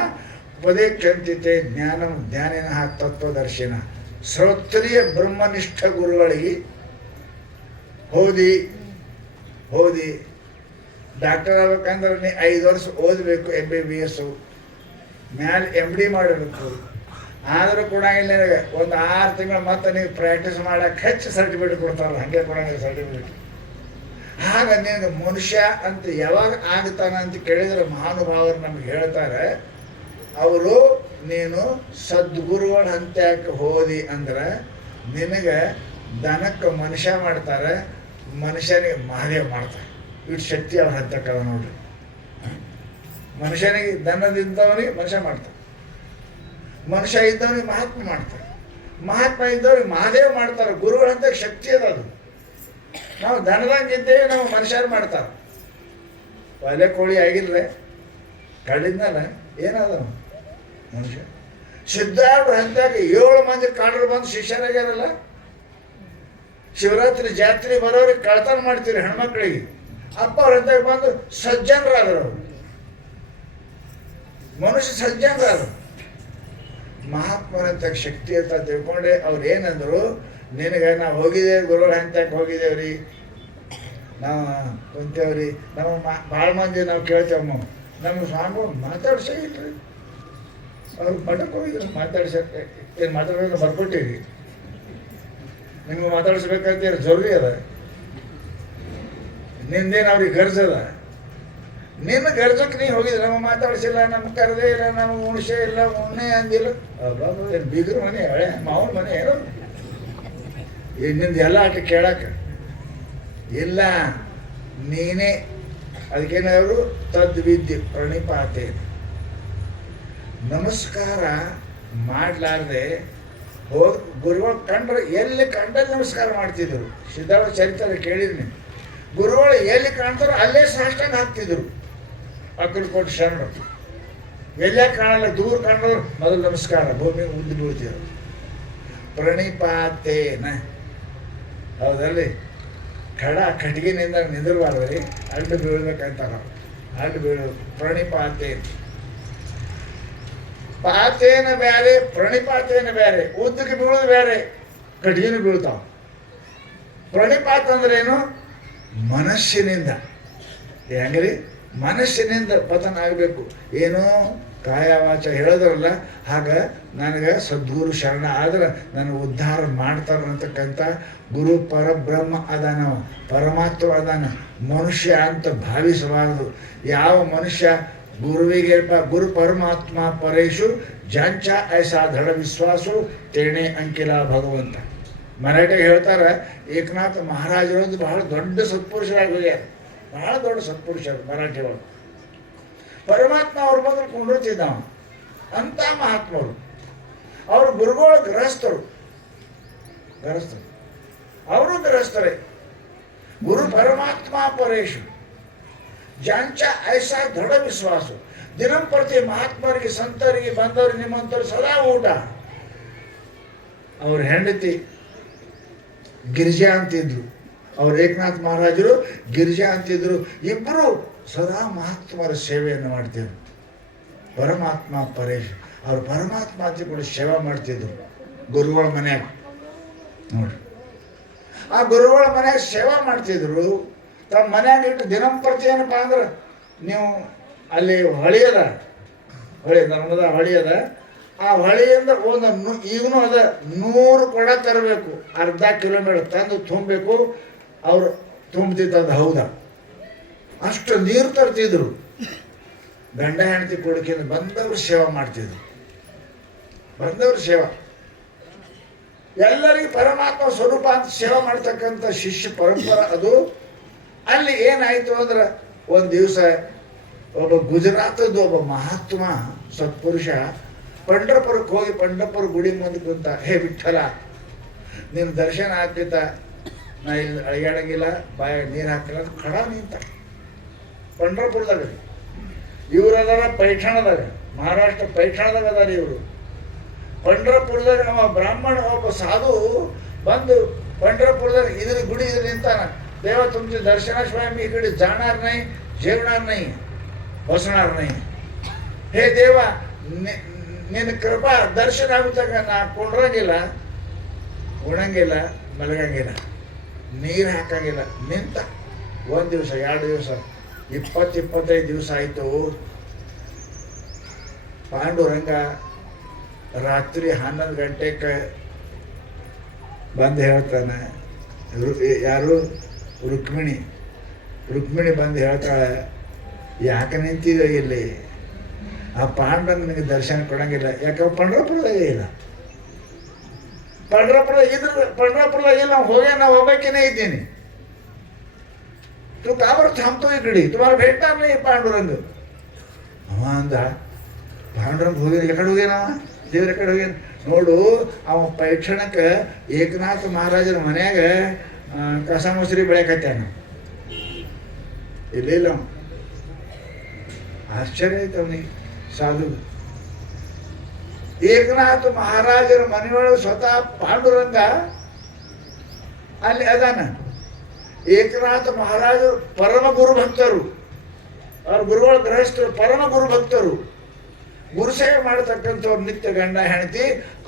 ಉಪದೇಕ್ಷಂತಿತೆ ಜ್ಞಾನಂ ಜ್ಞಾನಿನ ತತ್ವದರ್ಶಿನ. ಶ್ರೋತ್ರಿಯ ಬ್ರಹ್ಮನಿಷ್ಠ ಗುರುಗಳಿಗೆ ಓದಿ ಡಾಕ್ಟರ್ ಆಗ್ಬೇಕಂದ್ರೆ ನೀ 5 ವರ್ಷ ಓದಬೇಕು, MBBS ಮ್ಯಾಲೆ MD ಮಾಡಬೇಕು. ಆದರೂ ಕೊಡಂಗಿಲ್ಲ ನಿನಗೆ. ಒಂದು 6 ತಿಂಗಳು ಮತ್ತೆ ನೀವು ಪ್ರಾಕ್ಟೀಸ್ ಮಾಡಕ್ಕೆ ಹೆಚ್ಚು ಸರ್ಟಿಫಿಕೇಟ್ ಕೊಡ್ತಾರಲ್ಲ, ಹಾಗೆ ಕೊಡಂಗಿಲ್ಲ ಸರ್ಟಿಫಿಕೇಟ್. ಆಗ ನಿನಗೆ ಮನುಷ್ಯ ಅಂತ ಯಾವಾಗ ಆಗ್ತಾನ ಅಂತ ಕೇಳಿದ್ರೆ ಮಹಾನುಭಾವರು ನಮ್ಗೆ ಹೇಳ್ತಾರೆ, ಅವರು ನೀನು ಸದ್ಗುರುಗಳ ಹಂತಕ್ಕೆ ಹೋದಿ ಅಂದ್ರೆ ನಿನಗೆ ದನಕ್ಕೆ ಮನುಷ್ಯ ಮಾಡ್ತಾರೆ, ಮನುಷ್ಯನಿಗೆ ಮಹಾದೇವ ಮಾಡ್ತಾರೆ. ಇಟ್ಟು ಶಕ್ತಿ ಅವ್ರ ಹಂತಕ್ಕದ ನೋಡ್ರಿ. ಮನುಷ್ಯನಿಗೆ ದನದಿಂದವನಿಗೆ ಮನುಷ್ಯ ಮಾಡ್ತಾರೆ, ಮನುಷ್ಯ ಇದ್ದವನಿಗೆ ಮಹಾತ್ಮ ಮಾಡ್ತಾರೆ, ಮಹಾತ್ಮ ಇದ್ದವ್ರಿಗೆ ಮಹಾದೇವ ಮಾಡ್ತಾರೆ. ಗುರುಗಳಂತ ಶಕ್ತಿ ಅದ. ಅದು ನಾವು ದನದಂಗೆ ಇದ್ದೇವೆ, ನಾವು ಮನುಷ್ಯರು ಮಾಡ್ತಾರೆ. ಒಲೆ ಕೋಳಿ ಆಗಿಲ್ರೆ ಕಡಿದ್ನಲ್ಲ ಏನದ ಮನುಷ್ಯ. ಸಿದ್ಧಾರ್ಥ ಹಂತಾಗ 7 ಮಂದಿ ಕಾಡ್ರು ಬಂದು ಶಿಷ್ಯರಾಗ್ಯಾರಲ್ಲ. ಶಿವರಾತ್ರಿ ಜಾತ್ರೆ ಬರೋರಿಗೆ ಕಳ್ತನ ಮಾಡ್ತೀರಿ ಹೆಣ್ಮಕ್ಳಿಗೆ. ಅಪ್ಪ ಅವ್ರ ಹಂತಾಗ ಬಂದು ಸಜ್ಜನರಾದ್ರು, ಅವರು ಮನುಷ್ಯ ಸಜ್ಜನರಾದ್ರು. ಮಹಾತ್ಮರಂತ ಶಕ್ತಿ ಅಂತ ತಿಳ್ಕೊಂಡೆ ಅವ್ರು ಏನಂದ್ರು, ನಿನಗೆ ನಾವು ಹೋಗಿದ್ದೇವೆ ಗುರುಗಳ ಹಂತಕ್ಕೆ ಹೋಗಿದ್ದೇವ್ರಿ, ನಾವು ಕುಂತೇವ್ರಿ, ನಾವು ಭಾಳ ಮಂದಿ ನಾವು ಕೇಳ್ತೇವೆ. ನಮ್ಮ ಸ್ವಾಮಿಗಳು ಮಾತಾಡ್ಸೇ ಇಲ್ರಿ. ಅವ್ರು ಮಠಕ್ಕೆ ಹೋಗಿದ್ರು, ಮಾತಾಡ್ಸಕ್ಕೆ ಏನು ಮಾತಾಡೋದು ಬರ್ಕೊಟ್ಟಿರಿ. ನಿಮ್ಗೆ ಮಾತಾಡಿಸ್ಬೇಕಂತ ಜರೂರಿ ಅದ. ನಿಂದೇನು ಅವ್ರಿಗೆ ಗರ್ಜದ? ನಿನ್ನ ಗರ್ಜಕ್ಕೆ ನೀ ಹೋಗಿದ್ರೆ ನಮ್ಮ ಮಾತಾಡಿಸಿಲ್ಲ, ನಮ್ಗೆ ಕರೆದೇ ಇಲ್ಲ, ನಮ್ಗೆ ಉಣಿಸೇ ಇಲ್ಲ, ಉಣ್ಣೆ ಅಂದಿಲ್ಲ. ಏನು ಬೀಗರ ಮನೆ, ಹಳೆ ಮಾವನ ಮನೆ ಏನೋ ನಿಂದು ಎಲ್ಲ ಆಟ ಕೇಳಕ್ಕೆ ಇಲ್ಲ. ನೀನೇ ಅದಕ್ಕೇನಾದ್ರು ತದ್ವಿದ್ಯೆ ಪ್ರಣಿಪಾತೆ. ನಮಸ್ಕಾರ ಮಾಡಲಾರ್ದೆ ಹೋಗಿ ಗುರುಗಳು ಕಂಡ್ರೆ ಎಲ್ಲಿ ಕಂಡಲ್ಲಿ ನಮಸ್ಕಾರ ಮಾಡ್ತಿದ್ರು. ಸಿದ್ಧಾರ್ಥ ಚರಿತ್ರೆ ಕೇಳಿದ್ನಿ, ಗುರುಗಳು ಎಲ್ಲಿ ಕಾಣ್ತಾರೋ ಅಲ್ಲೇ ಸಾಷ್ಟಾಂಗ ಹಾಕ್ತಿದ್ರು. ಅಕ್ಕಲ್ಕೋಟೆ ಶರಣರು ಎಲ್ಲೇ ಕಾಣಲ್ಲ, ದೂರ ಕಾಣೋರು ಮೊದಲು ನಮಸ್ಕಾರ, ಭೂಮಿ ಉದ್ದು ಬೀಳ್ತಿದ್ರು. ಪ್ರಣಿಪಾತೇನ, ಹೌದಲ್ಲಿ ಕಟ್ಟಿಗೆನಿಂದ ನಿಂದಿರಬಾರ್ದ್ರಿ, ಅಡ್ಡು ಬೀಳ್ಬೇಕಂತಾರ. ಅಡ್ಡು ಬೀಳೋದು ಪ್ರಣಿಪಾತೇನ. ಪಾತೇನ ಬೇರೆ, ಪ್ರಣಿಪಾತೇನ ಬೇರೆ. ಉದ್ದಕ್ಕೆ ಬೀಳೋದು ಬೇರೆ, ಕಟ್ಟಿಗೆನೂ ಬೀಳ್ತಾವ. ಪ್ರಣಿಪಾತ ಅಂದ್ರೇನು? ಮನಸ್ಸಿನಿಂದ. ಹೆಂಗ್ರಿ? ಮನಸ್ಸಿನಿಂದ ಪತನ ಆಗಬೇಕು. ಏನೋ ಕಾಯ ವಾಚ ಹೇಳೋದ್ರಲ್ಲ, ಆಗ ನನಗೆ ಸದ್ಗುರು ಶರಣ ಆದ್ರೆ ನನಗೆ ಉದ್ಧಾರ ಮಾಡ್ತಾರೆ ಅಂತಕ್ಕಂಥ ಗುರು ಪರಬ್ರಹ್ಮ ಅದಾನವ, ಪರಮಾತ್ಮ ಅದಾನ. ಮನುಷ್ಯ ಅಂತ ಭಾವಿಸಬಾರದು. ಯಾವ ಮನುಷ್ಯ ಗುರುವಿಗೆ ಗುರು ಪರಮಾತ್ಮ ಪರೇಶು ಜಾಂಚ ಐಸಾ ದೃಢ ವಿಶ್ವಾಸು ತೇಣೆ ಅಂಕಿಲ ಭಗವಂತ. ಮರಾಠಿಗೆ ಹೇಳ್ತಾರೆ, ಏಕನಾಥ ಮಹಾರಾಜರು ಅಂತ ಬಹಳ ದೊಡ್ಡ ಸತ್ಪುರುಷರಾಗಿ ಹೋಗ್ಯಾರ. ಬಹಳ ದೊಡ್ಡ ಸತ್ಪುರುಷರು ಮರಾಠಿ ಒಳಗೆ. ಪರಮಾತ್ಮ ಅವ್ರ ಬಂದು ಕುಂಡಿರ್ತಿದ್ದಾವ ಅಂತ ಮಹಾತ್ಮರು. ಅವರು ಗುರುಗಳು ಗೃಹಸ್ಥರು, ಅವರು ಗೃಹಸ್ಥರೇ. ಗುರು ಪರಮಾತ್ಮ ಪರೇಶು ಜಾಂಚ ಐಸಾ ದೃಢ ವಿಶ್ವಾಸ. ದಿನಂಪ್ರತಿ ಮಹಾತ್ಮರಿಗೆ, ಸಂತರಿಗೆ, ಬಂದವರಿಗೆ, ನಿಮ್ಮಂತವ್ರು ಸದಾ ಊಟ. ಅವ್ರ ಹೆಂಡತಿ ಗಿರಿಜಾ ಅಂತಿದ್ರು, ಅವ್ರು ಏಕನಾಥ್ ಮಹಾರಾಜರು ಗಿರಿಜಾ ಅಂತಿದ್ರು. ಇಬ್ಬರು ಸದಾ ಮಹಾತ್ಮರ ಸೇವೆಯನ್ನು ಮಾಡ್ತಿದ್ರು. ಪರಮಾತ್ಮ ಪರೇಶ್ ಅವ್ರು ಪರಮಾತ್ಮ ಅಂತ ಕೂಡ ಸೇವೆ ಮಾಡ್ತಿದ್ರು ಗುರುಗಳ ಮನ್ಯಾಗ. ನೋಡ್ರಿ, ಆ ಗುರುಗಳ ಮನ್ಯಾಗ ಸೇವೆ ಮಾಡ್ತಿದ್ರು. ತಮ್ಮ ಮನ್ಯಾಗ ಇಟ್ಟು ದಿನಂಪ್ರತಿ ಏನಪ್ಪ ಅಂದ್ರೆ, ನೀವು ಅಲ್ಲಿ ಹೊಳಿ ಅದ, ಹೊಳಿ ನರ್ಮದಾ ಹೊಳಿ ಅದ, ಆ ಹೊಳೆಯಿಂದ ಒಂದು ಈಗನೂ ಅದ 100 ಕೊಡ ತರಬೇಕು, ಅರ್ಧ ಕಿಲೋಮೀಟರ್ ತಂದು ತುಂಬಬೇಕು. ಅವರು ತುಂಬ್ತಿತ್ತಂದು ಹೌದಾ, ಅಷ್ಟು ನೀರು ತರ್ತಿದ್ರು. ಗಂಡ ಹೆಂಡತಿ ಕೊಡಕಿಂದ ಬಂದವರು ಸೇವೆ ಮಾಡ್ತಿದ್ರು. ಬಂದವರು ಸೇವೆ, ಎಲ್ಲರಿಗೂ ಪರಮಾತ್ಮ ಸ್ವರೂಪ ಅಂತ ಸೇವೆ ಮಾಡ್ತಕ್ಕಂಥ ಶಿಷ್ಯ ಪರಂಪರೆ ಅದು. ಅಲ್ಲಿ ಏನಾಯಿತು ಅಂದ್ರೆ, ಒಂದು ದಿವಸ ಒಬ್ಬ ಗುಜರಾತದ್ದು ಒಬ್ಬ ಮಹಾತ್ಮ ಸತ್ಪುರುಷ ಪಂಢರಪುರಕ್ಕೆ ಹೋಗಿ ಪಂಢರಪುರ ಗುಡಿ ಮುಂದೆ ಕುಂತ, ಹೇ ವಿಠಲ, ನಿನ್ನ ದರ್ಶನ ಆಗ್ತಿತ್ತ, ನಾ ಇಲ್ಲಿ ಅಳಿಗಾಡಂಗಿಲ್ಲ, ಬಾಯ ನೀರು ಹಾಕಿಲ್ಲ ಅಂತ ಖಡ ನಿಂತ. ಪಂಢರಪುರದಾಗ ಇವ್ರು ಅದಾರ ಪೈಠಾಣದಾಗ, ಮಹಾರಾಷ್ಟ್ರ ಪೈಠಾಣದಾಗ ಅದಾರ ಇವರು. ಪಂಢರಪುರದಾಗ ಅವ ಬ್ರಾಹ್ಮಣ ಒಬ್ಬ ಸಾಧು ಬಂದು ಪಂಢರಪುರದಾಗ ಇದ್ರ ಗುಡಿ ಇದ್ರ ನಿಂತಾನ. ದೇವ तुमचे दर्शनाशिवाय मी इकडे जाणार नाही, जेवणार नाही, बसणार नाही. हे देवा, ನಿನ್ನ ಕೃಪಾ ದರ್ಶನ ಆಗುತ್ತಾಗ ನಾ ಕೊಂಡ್ರಂಗಿಲ್ಲ, ಉಣಂಗಿಲ್ಲ, ಮಲಗಂಗಿಲ್ಲ, ನೀರು ಹಾಕಂಗಿಲ್ಲ. ನಿಂತ 1 ದಿವಸ 2 ದಿವಸ 20-25 ದಿವಸ ಆಯಿತು. ಪಾಂಡುರಂಗ ರಾತ್ರಿ 11 ಗಂಟೆಗೆ ಬಂದು ಹೇಳ್ತಾನೆ. ಯಾರು? ರುಕ್ಮಿಣಿ ಬಂದು ಹೇಳ್ತಾಳೆ, ಯಾಕೆ ನಿಂತಿದ್ದ ಇಲ್ಲಿ? ಆ ಪಾಂಡುರಂಗ ನಿನಗೆ ದರ್ಶನ ಕೊಡಂಗಿಲ್ಲ. ಯಾಕೆ? ಪಂಢರಪುರದಾಗ ಇಲ್ಲ. ಪಂಢರಪುರದಾಗ ಇಲ್ಲ, ನಾವು ಹೋಗಕ್ಕೇನೆ ಇದ್ದೀನಿ. तू का बरं थांबतो इकडे? तुम्हाला भेटणार नाही पांडुरंग. ಅವ ಅಂದ, ಪಾಂಡುರಂಗ ಹೋಗಿ ಎಕಡೆ ಹೋಗ್ಯಾನ? ದೇವ್ರ ಎಕಡೆ ಹೋಗ್ಯಾನ ನೋಡು. ಅವ ಪೈಠಣಕ್ಕೆ ಏಕನಾಥ ಮಹಾರಾಜರ ಮನ್ಯಾಗ ಕಸ ಮೊಸರಿ ಬೆಳೆಯಕತ್ತಾನ. ಇಲ್ಲ ಆಶ್ಚರ್ಯ ಆಯ್ತು ಅವನಿಗೆ. ಸಾಧು ಏಕನಾಥ ಮಹಾರಾಜರ ಮನೆಯೊಳಗೆ ಸ್ವತಃ ಪಾಂಡುರಂಗ ಅಲ್ಲಿ ಅದಾನ. ಏಕನಾಥ ಮಹಾರಾಜರು ಪರಮ ಗುರು ಭಕ್ತರು, ಅವ್ರ ಗುರುಗಳ ಗೃಹಸ್ಥರು, ಪರಮ ಗುರು ಭಕ್ತರು, ಗುರುಸೇವೆ ಮಾಡತಕ್ಕಂಥವ್ರು, ನಿತ್ಯ ಗಂಡ ಹೆಂಡತಿ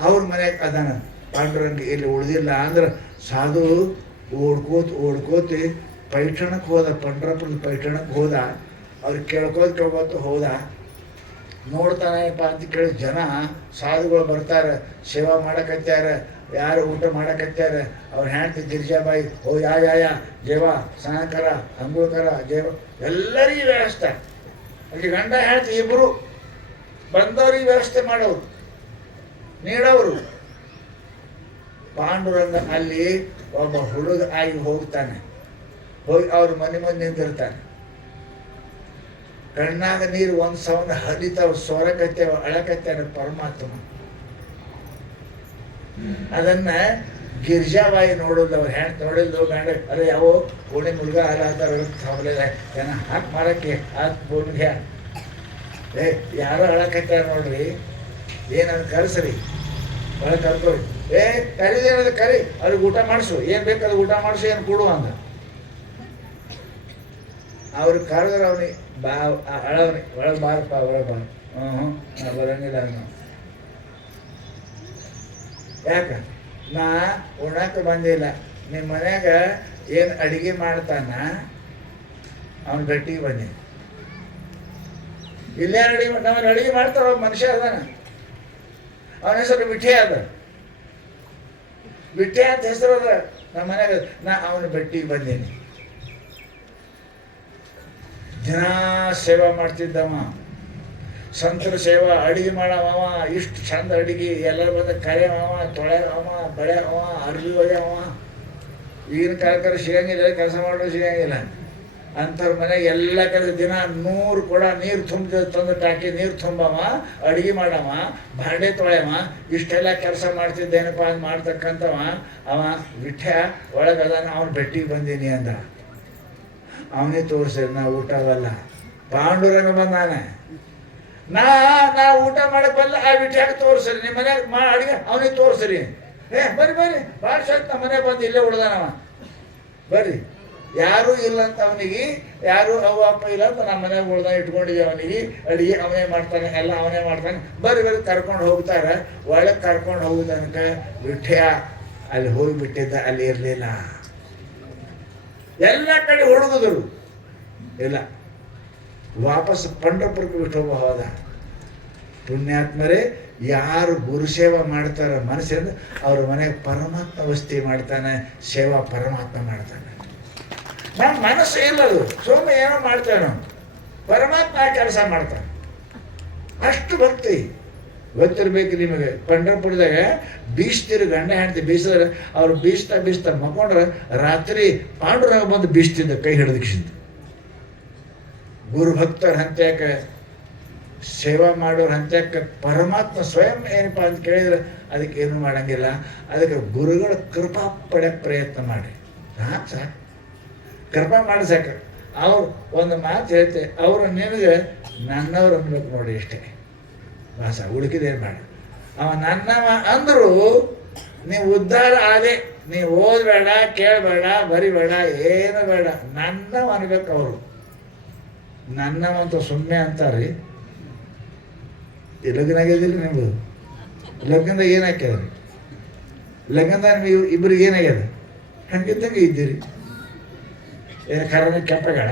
ಅವ್ರ ಮನೆಯಾಗ ಅದಾನ. ಪಾಂಡುರಂಗ ಇಲ್ಲಿ ಉಳಿದಿಲ್ಲ ಅಂದ್ರೆ ಸಾಧು ಓಡ್ಕೋತಿ ಪೈಠಣಕ್ಕೆ ಹೋದ. ಪಂಢರಪುರದ ಪೈಠಣಕ್ಕೆ ಹೋದ. ಅವ್ರಿಗೆ ಕೇಳ್ಕೋತ ಹೋದ. ನೋಡ್ತಾನಪ್ಪ ಅಂತ ಕೇಳಿ ಜನ ಸಾಧುಗಳು ಬರ್ತಾರೆ, ಸೇವಾ ಮಾಡಕತ್ಯಾರ, ಯಾರು ಊಟ ಮಾಡಕತ್ಯಾರ. ಅವ್ರ ಹೆಂಡತಿ ಗಿರಿಜಾಬಾಯಿ, ಓ ಯಾ ಜೇವ ಸ್ನಾನಕರ, ಅಂಗುಳಕರ, ಜೇವ, ಎಲ್ಲರಿಗೂ ವ್ಯವಸ್ಥೆ. ಅಲ್ಲಿ ಗಂಡ ಹೆಂಡತಿ ಇಬ್ಬರು ಬಂದವ್ರಿಗೆ ವ್ಯವಸ್ಥೆ ಮಾಡೋರು, ನೀಡೋರು. ಪಾಂಡುರಂಗ ಅಲ್ಲಿ ಒಬ್ಬ ಹುಡುಗ ಆಗಿ ಹೋಗ್ತಾನೆ. ಹೋಗಿ ಅವ್ರ ಮನೆ ಮುಂದೆ ನಿಂತಿರ್ತಾನೆ. ಕಣ್ಣಾಗ ನೀರು 1 ಸವನ ಹರಿತಾವ, ಸೊರಕತ್ತೇವ, ಅಳಕತ್ತೇನ. ಪರಮಾತ್ಮ ಅದನ್ನ ಗಿರ್ಜಾಬಾಯಿ ನೋಡೋದು ಅವ್ರು ಹ್ಯಾಂಗ ನೋಡಿದ್ದು ಗಂಡ ಅರೆ ಯಾವ ಕೋಣೆ ಮುಳುಗ ಅಲ್ಲ ಜನ ಹಾಕಿ ಮಾರಕ್ಕೆ ಹಾಕಿ ಬೋನ್ಗೆ ಏ ಯಾರೋ ಅಳಕತ್ತಾರ ನೋಡ್ರಿ ಏನಂತ ಕರೆಸ್ರಿ ಒಳಗೆ ಕರ್ಕೋರಿ ಏ ಕರೀದೇನದ ಕರಿ ಅವ್ರಿಗೆ ಊಟ ಮಾಡಿಸು ಏನು ಬೇಕಾದ್ರೆ ಊಟ ಮಾಡಿಸು ಏನು ಕೊಡು ಅಂದ ಅವ್ರಿಗೆ ಕರೆದ್ರೆ ಅವನಿಗೆ ಬಾ ಅಳವನಿ ಒಳಗೆ ಬಾರಪ್ಪ ಒಳಗೆ ಬಾರ ನಾ ಬರಂಗಿಲ್ಲ ನಾವು ಯಾಕ ನಾ ಉಣ್ಣಕ್ಕೆ ಬಂದಿಲ್ಲ ನಿಮ್ಮ ಮನ್ಯಾಗ ಏನು ಅಡಿಗೆ ಮಾಡ್ತಾನ ಅವನ ಗಟ್ಟಿಗೆ ಬನ್ನಿ ಇಲ್ಲೇ ಅಡಿಗೆ ನಮ್ಮನ್ನು ಅಡಿಗೆ ಮಾಡ್ತಾರ ಮನುಷ್ಯ ಅದಾನ ಅವನ ಹೆಸರು ಬಿಟ್ಟೆ ಅದ ಬಿಟ್ಟೆ ಅಂತ ಹೆಸರು ಅದ ನಮ್ಮ ಮನ್ಯಾಗ ನಾ ಅವನ ಬೆಟ್ಟಿಗೆ ಬಂದೀನಿ ದಿನ ಸೇವಾ ಮಾಡ್ತಿದ್ದವ ಸಂತರ ಸೇವಾ ಅಡಿಗೆ ಮಾಡವ ಇಷ್ಟು ಚಂದ ಅಡಿಗೆ ಎಲ್ಲರೂ ಬಂದ ಕರೆಯವ ತೊಳೆಯವ ಬಳೆಯವ ಅರ್ಬಿ ಒಯ್ಯವ ಈಗಿನ ಕಾಲಕ್ಕೆ ಸಿಗಂಗಿಲ್ಲ ಕೆಲಸ ಮಾಡೋದು ಸಿಗಂಗಿಲ್ಲ ಅಂಥವ್ರ ಮನೆಗೆ ಎಲ್ಲ ಕೆಲಸ ದಿನ 100 ಕೊಡ ನೀರು ತಂದು ಟಾಕಿ ನೀರು ತುಂಬವ ಅಡಿಗೆ ಮಾಡವ ಬಾಂಡೆ ತೊಳೆಯವ ಇಷ್ಟೆಲ್ಲ ಕೆಲಸ ಮಾಡ್ತಿದ್ದೇನಪ್ಪ ಅಂತ ಮಾಡ್ತಕ್ಕಂಥವ ಅವ ವಿಠ್ಯ ಒಳಗದಾನ ಅವನ ಬೆಟ್ಟಿಗೆ ಬಂದೀನಿ ಅಂದ ಅವನೇ ತೋರಿಸಿದ ನಾ ಊಟ ಬಲ್ಲ ಪಾಂಡುರಂಗ ಬಂದಾನ ನಾ ಊಟ ಮಾಡಕ್ ಬಲ್ಲ ಆ ವಿಠ್ಯಾಗ ತೋರಿಸ್ರಿ ನಿಮ್ಮ ಮನ್ಯಾಗ ಅಡಿಗೆ ಅವನಿಗೆ ತೋರಿಸ್ರಿ ಬರ್ರಿ ಭಾಳ ಸ್ವಲ್ಪ ನಮ್ಮ ಮನೆ ಬಂದು ಇಲ್ಲೇ ಉಳ್ದಾನವ ಬರ್ರಿ ಯಾರೂ ಇಲ್ಲ ಅಂತ ಅವನಿಗೆ ಯಾರು ಅವ್ವ ಅಪ್ಪ ಇಲ್ಲ ಅಂತ ನಮ್ಮ ಮನೆಯಾಗ ಉಳ್ದ ಇಟ್ಕೊಂಡಿದ್ದೆ ಅವನಿಗೆ ಅಡಿಗೆ ಅವನೇ ಮಾಡ್ತಾನೆ ಎಲ್ಲ ಅವನೇ ಮಾಡ್ತಾನೆ ಬರ್ರಿ ಕರ್ಕೊಂಡು ಹೋಗ್ತಾರೆ ಒಳಗೆ ಕರ್ಕೊಂಡು ಹೋಗೋ ತನಕ ವಿಠ್ಯ ಅಲ್ಲಿ ಹೋಗಿಬಿಟ್ಟಿದ್ದ ಅಲ್ಲಿ ಇರಲಿಲ್ಲ ಎಲ್ಲ ಕಡೆ ಹುಡುಗಿದ್ರು ಇಲ್ಲ ವಾಪಸ್ ಪಂಢರಪುರಕ್ಕೆ ಬಿಟ್ಟು ಹೋದ ಪುಣ್ಯಾತ್ಮರೇ ಯಾರು ಗುರು ಸೇವಾ ಮಾಡ್ತಾರ ಮನಸ್ಸಿಂದ ಅವ್ರ ಮನೆಗೆ ಪರಮಾತ್ಮ ವಸ್ತಿ ಮಾಡ್ತಾನೆ ಸೇವಾ ಪರಮಾತ್ಮ ಮಾಡ್ತಾನೆ ನಮ್ಮ ಮನಸ್ಸು ಇಲ್ಲದು ಸೋಮೆ ಏನೋ ಮಾಡ್ತೇವೆ ನಾವು ಪರಮಾತ್ಮ ಕೆಲಸ ಮಾಡ್ತಾನೆ ಅಷ್ಟು ಭಕ್ತಿ ಗೊತ್ತಿರ್ಬೇಕು ನಿಮಗೆ ಪಂಢರಪುರದಾಗ ಬೀಸ್ತಿರು ಗಂಡ ಹೆಂಡತಿ ಬೀಸಿದ್ರೆ ಅವ್ರು ಬೀಸ್ತಾ ಮಕ್ಕೊಂಡ್ರೆ ರಾತ್ರಿ ಪಾಂಡುರಂಗ ಬಂದು ಬೀಸ್ತಿದ್ದ ಕೈ ಹಿಡಿದಕ್ಕಿಂತ ಗುರು ಭಕ್ತರ ಹಂತ್ಯಾಕ ಸೇವಾ ಮಾಡೋರು ಹಂತ್ಯಾಕ ಪರಮಾತ್ಮ ಸ್ವಯಂ ಏನಪ್ಪ ಅಂತ ಕೇಳಿದ್ರೆ ಅದಕ್ಕೆ ಏನು ಮಾಡಂಗಿಲ್ಲ ಅದಕ್ಕೆ ಗುರುಗಳ ಕೃಪಾ ಪಡೆಯಕ್ಕೆ ಪ್ರಯತ್ನ ಮಾಡಿ ಸಾಕು ಕೃಪಾ ಮಾಡಿ ಸಾಕು ಅವ್ರು ಒಂದು ಮಾತು ಹೇಳ್ತೆ ಅವರು ನಿನಗೆ ನನ್ನವ್ರು ಅನ್ಬೇಕು ನೋಡಿ ಇಷ್ಟೇ ಭಾಷ ಉಳುಕಿದೇನು ಬೇಡ ಅವ ನನ್ನವ ಅಂದರು ನೀವು ಉದ್ಧಾರ ಆದೆ ನೀವು ಓದಬೇಡ ಕೇಳಬೇಡ ಬರಿಬೇಡ ಏನು ಬೇಡ ನನ್ನವ ಅನ್ಬೇಕು ಅವರು ನನ್ನವಂತ ಸುಮ್ಮನೆ ಅಂತಾರ್ರಿ ಲಗ್ನ ಆಗ್ಯದಿಲ್ಲ ನಿಮ್ದು ಲಗ್ನದಾಗ ಏನು ಹಾಕ್ಯದ್ರಿ ಲಗ್ನದಾಗ ನೀವು ಇಬ್ಬರಿಗೆ ಏನಾಗ್ಯದ ಹಂಗಿದ್ದಂಗೆ ಇದ್ದೀರಿ ಏನು ಖರನ ಕೆಂಪಗಳ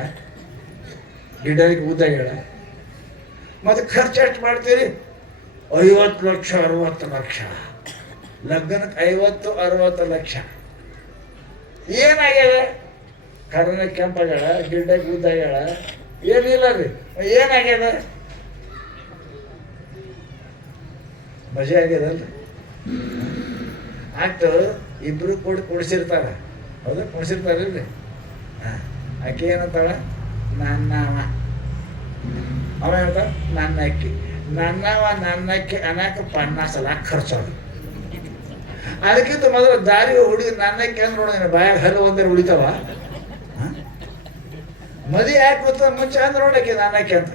ಗಿಡಕ್ಕೆ ಉದ್ದಾಗಳ ಮತ್ತು ಖರ್ಚು ಎಷ್ಟು ಮಾಡ್ತೀರಿ 50 ಲಕ್ಷ 60 ಲಕ್ಷ ಲಗ್ನಕ್ಕೆ 50-60 ಲಕ್ಷ ಏನಾಗ್ಯದ ಖರನ ಕೆಂಪಗಳ ಗಿಡಕ್ಕೆ ಉದ್ದಾಗಳ ಏನಿಲ್ಲ ರೀ ಏನಾಗ್ಯದ ಮಜೆ ಆಗ್ಯದಲ್ರಿ ಆಯ್ತು ಇಬ್ರು ಕೊಡಿಸಿರ್ತಾರ ಹೌದಾ ಕೊಡಿಸಿರ್ತಾರಿಲ್ರಿ ಆಕೆ ಏನಂತಾಳ ನನ್ನವ ಅವ ಹೇಳ್ತಾರ ನನ್ನ ಅಕ್ಕಿ ನನ್ನಕ್ಕೆ ಅನ್ನಕ್ಕೆ 50 ಲಕ್ಷ ಖರ್ಚಾಗ ಅದಕ್ಕಿಂತ ಮೊದಲು ದಾರಿ ಹುಡುಗಿ ನನ್ನಕ್ಕೆ ಅಂದ್ರೆ ನೋಡಿದ್ರೆ ಬಾಯಾಗ ಹಲ್ಲು ಒಂದರೆ ಉಳಿತಾವ ಮದಿ ಯಾಕೆ ಗೊತ್ತ ಮುಂಚೆ ಅಂದ್ರೆ ನೋಡಕ್ಕೆ ನನ್ನಕ್ಕೆ ಅಂತ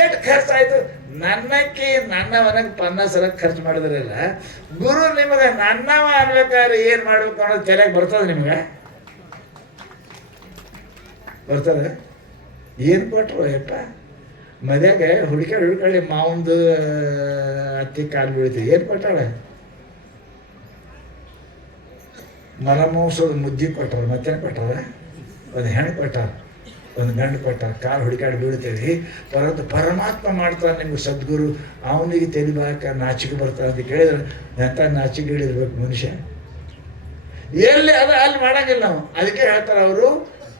ಏಟ್ ಖರ್ಚಾಯ್ತು ನನ್ನಕ್ಕೆ ನನ್ನವನಾಗ 50 ಲಕ್ಷ ಖರ್ಚು ಮಾಡಿದ್ರಲ್ಲ ಗುರು ನಿಮಗೆ ನನ್ನವ ಅನ್ಬೇಕಾದ್ರೆ ಏನು ಮಾಡ್ಬೇಕು ಅನ್ನೋದು ತಲೆಗೆ ಬರ್ತದೆ ನಿಮ್ಗೆ ಬರ್ತದೆ ಏನು ಕೊಟ್ಟರು ಯಪ್ಪ ಮದ್ಯಾಗ ಹುಡುಕಿ ಮಾವಂದು ಅತ್ತಿ ಕಾಲು ಬೀಳ್ತೀವಿ ಏನು ಕೊಟ್ಟಾಳೆ ಮಲಮೋಸದ ಮುದ್ದಿ ಕೊಟ್ಟಾರ ಮತ್ತೇನು ಕೊಟ್ಟಾರ ಒಂದು ಹೆಣ್ಣು ಕೊಟ್ಟಾರ ಒಂದು ಗಂಡು ಕೊಟ್ಟಾರ ಕಾಲು ಹುಡುಕಾಡಿ ಬೀಳ್ತೇವೆ ಪರಂತು ಪರಮಾತ್ಮ ಮಾಡ್ತಾನೆ ನಿಮ್ಗೆ ಸದ್ಗುರು ಅವನಿಗೆ ತೆಲಿಬಾಕ ನಾಚಿಕೆ ಬರ್ತಾನೆ ಅಂತ ಕೇಳಿದ್ರೆ ಎಂಥ ನಾಚಿಕೆ ಹೇಳಿರ್ಬೇಕು ಮನುಷ್ಯ ಎಲ್ಲಿ ಅದ ಅಲ್ಲಿ ಮಾಡಂಗಿಲ್ಲ ನಾವು ಅದಕ್ಕೆ ಹೇಳ್ತಾರೆ ಅವರು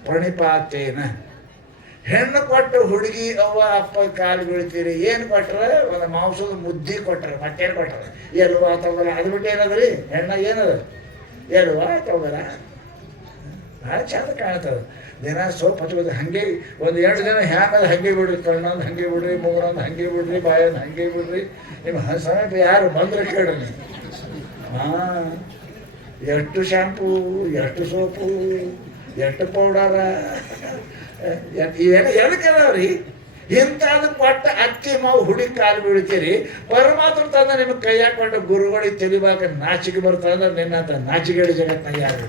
ಪ್ರಣಿಪಾತೇನ ಹೆಣ್ಣು ಕೊಟ್ಟು ಹುಡುಗಿ ಅವ್ವ ಅಪ್ಪ ಕಾಲು ಬೀಳ್ತೀರಿ ಏನು ಕೊಟ್ರೆ ಒಂದು ಮಾಂಸದ ಮುದ್ದಿ ಕೊಟ್ರೆ ಮತ್ತೇನು ಕೊಟ್ರೆ ಎಲ್ವಾ ತಗೋಲ್ಲ ಅದು ಬಿಟ್ಟು ಏನದ್ರಿ ಹೆಣ್ಣ ಏನದ ಎಲ್ವಾ ತಗೋಲ್ಲ ಭಾಳ ಚಂದ ಕಾಣ್ತದೆ ದಿನ ಸೋಪ್ ಹಚ್ಬೋದು ಹಾಗೆ ಒಂದು 2 ದಿನ ಹ್ಯಾಂಗದ ಹಾಗೆ ಬಿಡ್ರಿ ಕಣ್ಣೊಂದು ಹಾಗೆ ಬಿಡ್ರಿ ಮೂರೊಂದು ಹಾಗೆ ಬಿಡ್ರಿ ಬಾಯೊಂದು ಹಾಗೆ ಬಿಡ್ರಿ ನಿಮ್ಮ ಸಮೀಪ ಯಾರು ಬಂದ್ರೆ ಕೇಳ್ರಿ ಹಾಂ, ಎಷ್ಟು ಶಾಂಪೂ, ಎಷ್ಟು ಸೋಪು, ಎಷ್ಟು ಪೌಡರ, ಇವೆಲ್ಲ ಎದಕ್ಕದಾವ್ರಿ? ಇಂಥದ್ದು ಕೊಟ್ಟ ಅತ್ತಿ ಮಾವು ಹುಡುಗಿ ಕಾಲು ಬೀಳ್ತೀರಿ. ಪರಮಾತ್ಮ ತಂದ ನಿಮಗೆ ಕೈ ಹಾಕೊಂಡು ಗುರುಗಳಿಗೆ ತಿಳಿಬಾಕ ನಾಚಿಕೆ ಬರ್ತಂದ್ರೆ ನಿನ್ನಂತ ನಾಚಿಗೇಡಿ ಜಗತ್ತಿನಾಗ ಯಾರು?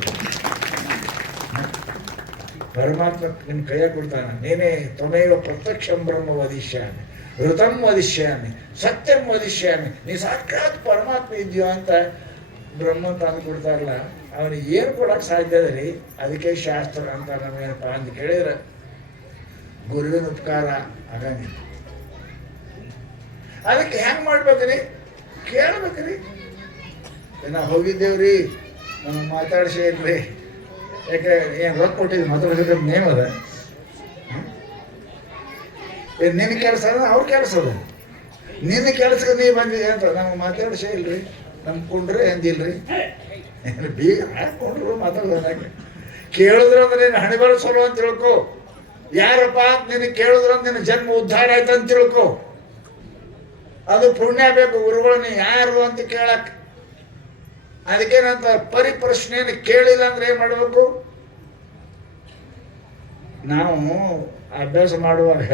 ಪರಮಾತ್ಮ ನಿನ್ನ ಕೈಯಾಗ ಕೊಡ್ತಾನೆ. ನೀನೇ ತ್ವಮೇವ ಪ್ರತ್ಯಕ್ಷಂ ಬ್ರಹ್ಮ ವದಿಷ್ಯಾಮಿ, ಋತಂ ವದಿಷ್ಯಾಮಿ, ಸತ್ಯಂ ವದಿಷ್ಯಾಮಿ. ನೀ ಸಾಕ್ಷಾತ್ ಪರಮಾತ್ಮ ಇದೆಯೋ ಅಂತ ಬ್ರಹ್ಮ ತಂದು ಕೊಡ್ತಾರಲ್ಲ, ಅವನಿಗೆ ಏನು ಕೊಡೋಕೆ ಸಾಧ್ಯ ಅದ ರೀ? ಅದಕ್ಕೆ ಶಾಸ್ತ್ರ ಅಂತ ನಮಗೇನಪ್ಪ ಅಂತ ಕೇಳಿದ್ರೆ ಗುರುವಿನ ಉಪಕಾರ ಆಗಂಗಿಲ್ಲ. ಅದಕ್ಕೆ ಹೆಂಗೆ ಮಾಡ್ಬೇಕ್ರಿ? ಕೇಳ್ಬೇಕ್ರಿ. ನಾವು ಹೋಗಿದ್ದೇವ್ರಿ, ನಮಗೆ ಮಾತಾಡ್ಸಿ ಇಲ್ರಿ, ಯಾಕೆ ಏನು ರೊಕ್ಕ ಕೊಟ್ಟಿದ್ದು ಮಾತಾಡೋದ್ರ ನೇಮ್ ಅದ? ನಿನ್ನ ಕೆಲಸ ಅದ, ಅವ್ರ ಕೆಲಸ ಅದ. ನಿನ್ನ ಕೆಲಸಕ್ಕೆ ನೀ ಬಂದಿದೆ ಅಂತ ನಮ್ಗೆ ಮಾತಾಡ್ಸೇ ಇಲ್ರಿ, ನಮ್ಗೆ ಕೊಂಡ್ರೆ ಎಂದಿಲ್ರಿ. ಬೀಗ ಹಾಕೊಂಡ್ರು ಮಾತಾಡೋದಾಗೆ ಕೇಳಿದ್ರು ಅಂದ್ರೆ ನೀನು ಹಣೆ ಬರೋ ಸೋಲು ಅಂತ ತಿಳ್ಕೊ. ಯಾರಪ್ಪ ಅಂತ ನಿನಗೆ ಕೇಳಿದ್ರು ಅಂತ ನಿನ್ನ ಜನ್ಮ ಉದ್ಧಾರ ಆಯ್ತು ಅಂತ ತಿಳ್ಕೊ. ಅದು ಪುಣ್ಯ ಬೇಕು ಗುರುಗಳನ್ನ ಯಾರು ಅಂತ ಕೇಳಕ್. ಅದಕ್ಕೇನಂತ ಪರಿಪ್ರಶ್ನೆಯನ್ನು ಕೇಳಿಲ್ಲ ಅಂದ್ರೆ ಏನ್ ಮಾಡಬೇಕು? ನಾವು ಅಭ್ಯಾಸ ಮಾಡುವಾಗ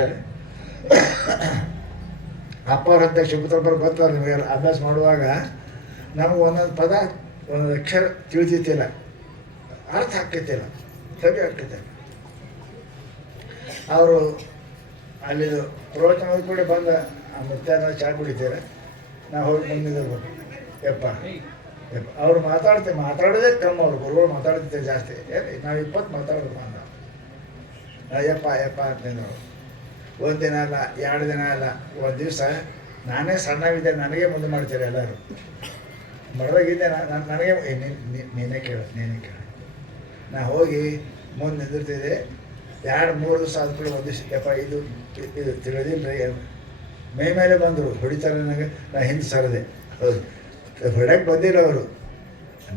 ಅಪರಾಧ ಶುಭ್ರಬ್ಬರು ಗೊತ್ತಲ್ಲ ನಿಮಗೆ, ಅಭ್ಯಾಸ ಮಾಡುವಾಗ ನಮ್ಗೆ ಒಂದೊಂದು ಪದ ಒಂದೊಂದು ಅಕ್ಷರ ತಿಳಿತಿತ್ತಿಲ್ಲ, ಅರ್ಥ ಆಗ್ತಿತ್ತಿಲ್ಲ, ಸರಿ ಆಗ್ತಿದ್ದಿಲ್ಲ. ಅವರು ಅಲ್ಲಿ ಪ್ರವಚನ ಕೂಡ ಬಂದ ಮಧ್ಯಾಹ್ನ ಚಾ ಕುಡಿತಾರೆ, ನಾವು ಹೋಗಿ ಬಂದಿದ್ದರು. ಯಪ್ಪ ಅವ್ರು ಮಾತಾಡೋದೇ ಕಮ್ಮಿ, ಅವ್ರು ಗುರುಗಳು ಮಾತಾಡ್ತಿದ್ದೆ ಜಾಸ್ತಿ. ನಾವು 20 ಮಾತಾಡೋದು ಅಂದ. ಯಪ್ಪ ಅಂತಂದ್ರು. ಒಂದು ದಿನ ಅಲ್ಲ, 2 ದಿನ ಅಲ್ಲ, ಒಂದು ದಿವಸ ನಾನೇ ಸಣ್ಣವಿದ್ದೆ, ನನಗೆ ಮುಂದೆ ಮಾಡ್ತಾರೆ ಎಲ್ಲರೂ. ಮರದಾಗಿದ್ದೆ ನನಗೆ ನೀನೇ ಕೇಳು. ನಾ ಹೋಗಿ ಮುಂದೆ ನಿಂದಿರ್ತಿದ್ದೆ. 2-3 ದಿವಸ ಆದ್ಮೇಲೆ ಒಂದು ದಿವಸ ಯಪ್ಪ ಇದು ತಿಳಿದಿಲ್ಲ ರೀ, ಮೈ ಮೇಲೆ ಬಂದರು ಹೊಡಿತಾರೆ ನನಗೆ. ನಾ ಹಿಂದೆ ಸರದೆ. ಹೌದು, ಹೊಡಕ್ಕೆ ಬಂದಿಲ್ಲ ಅವರು,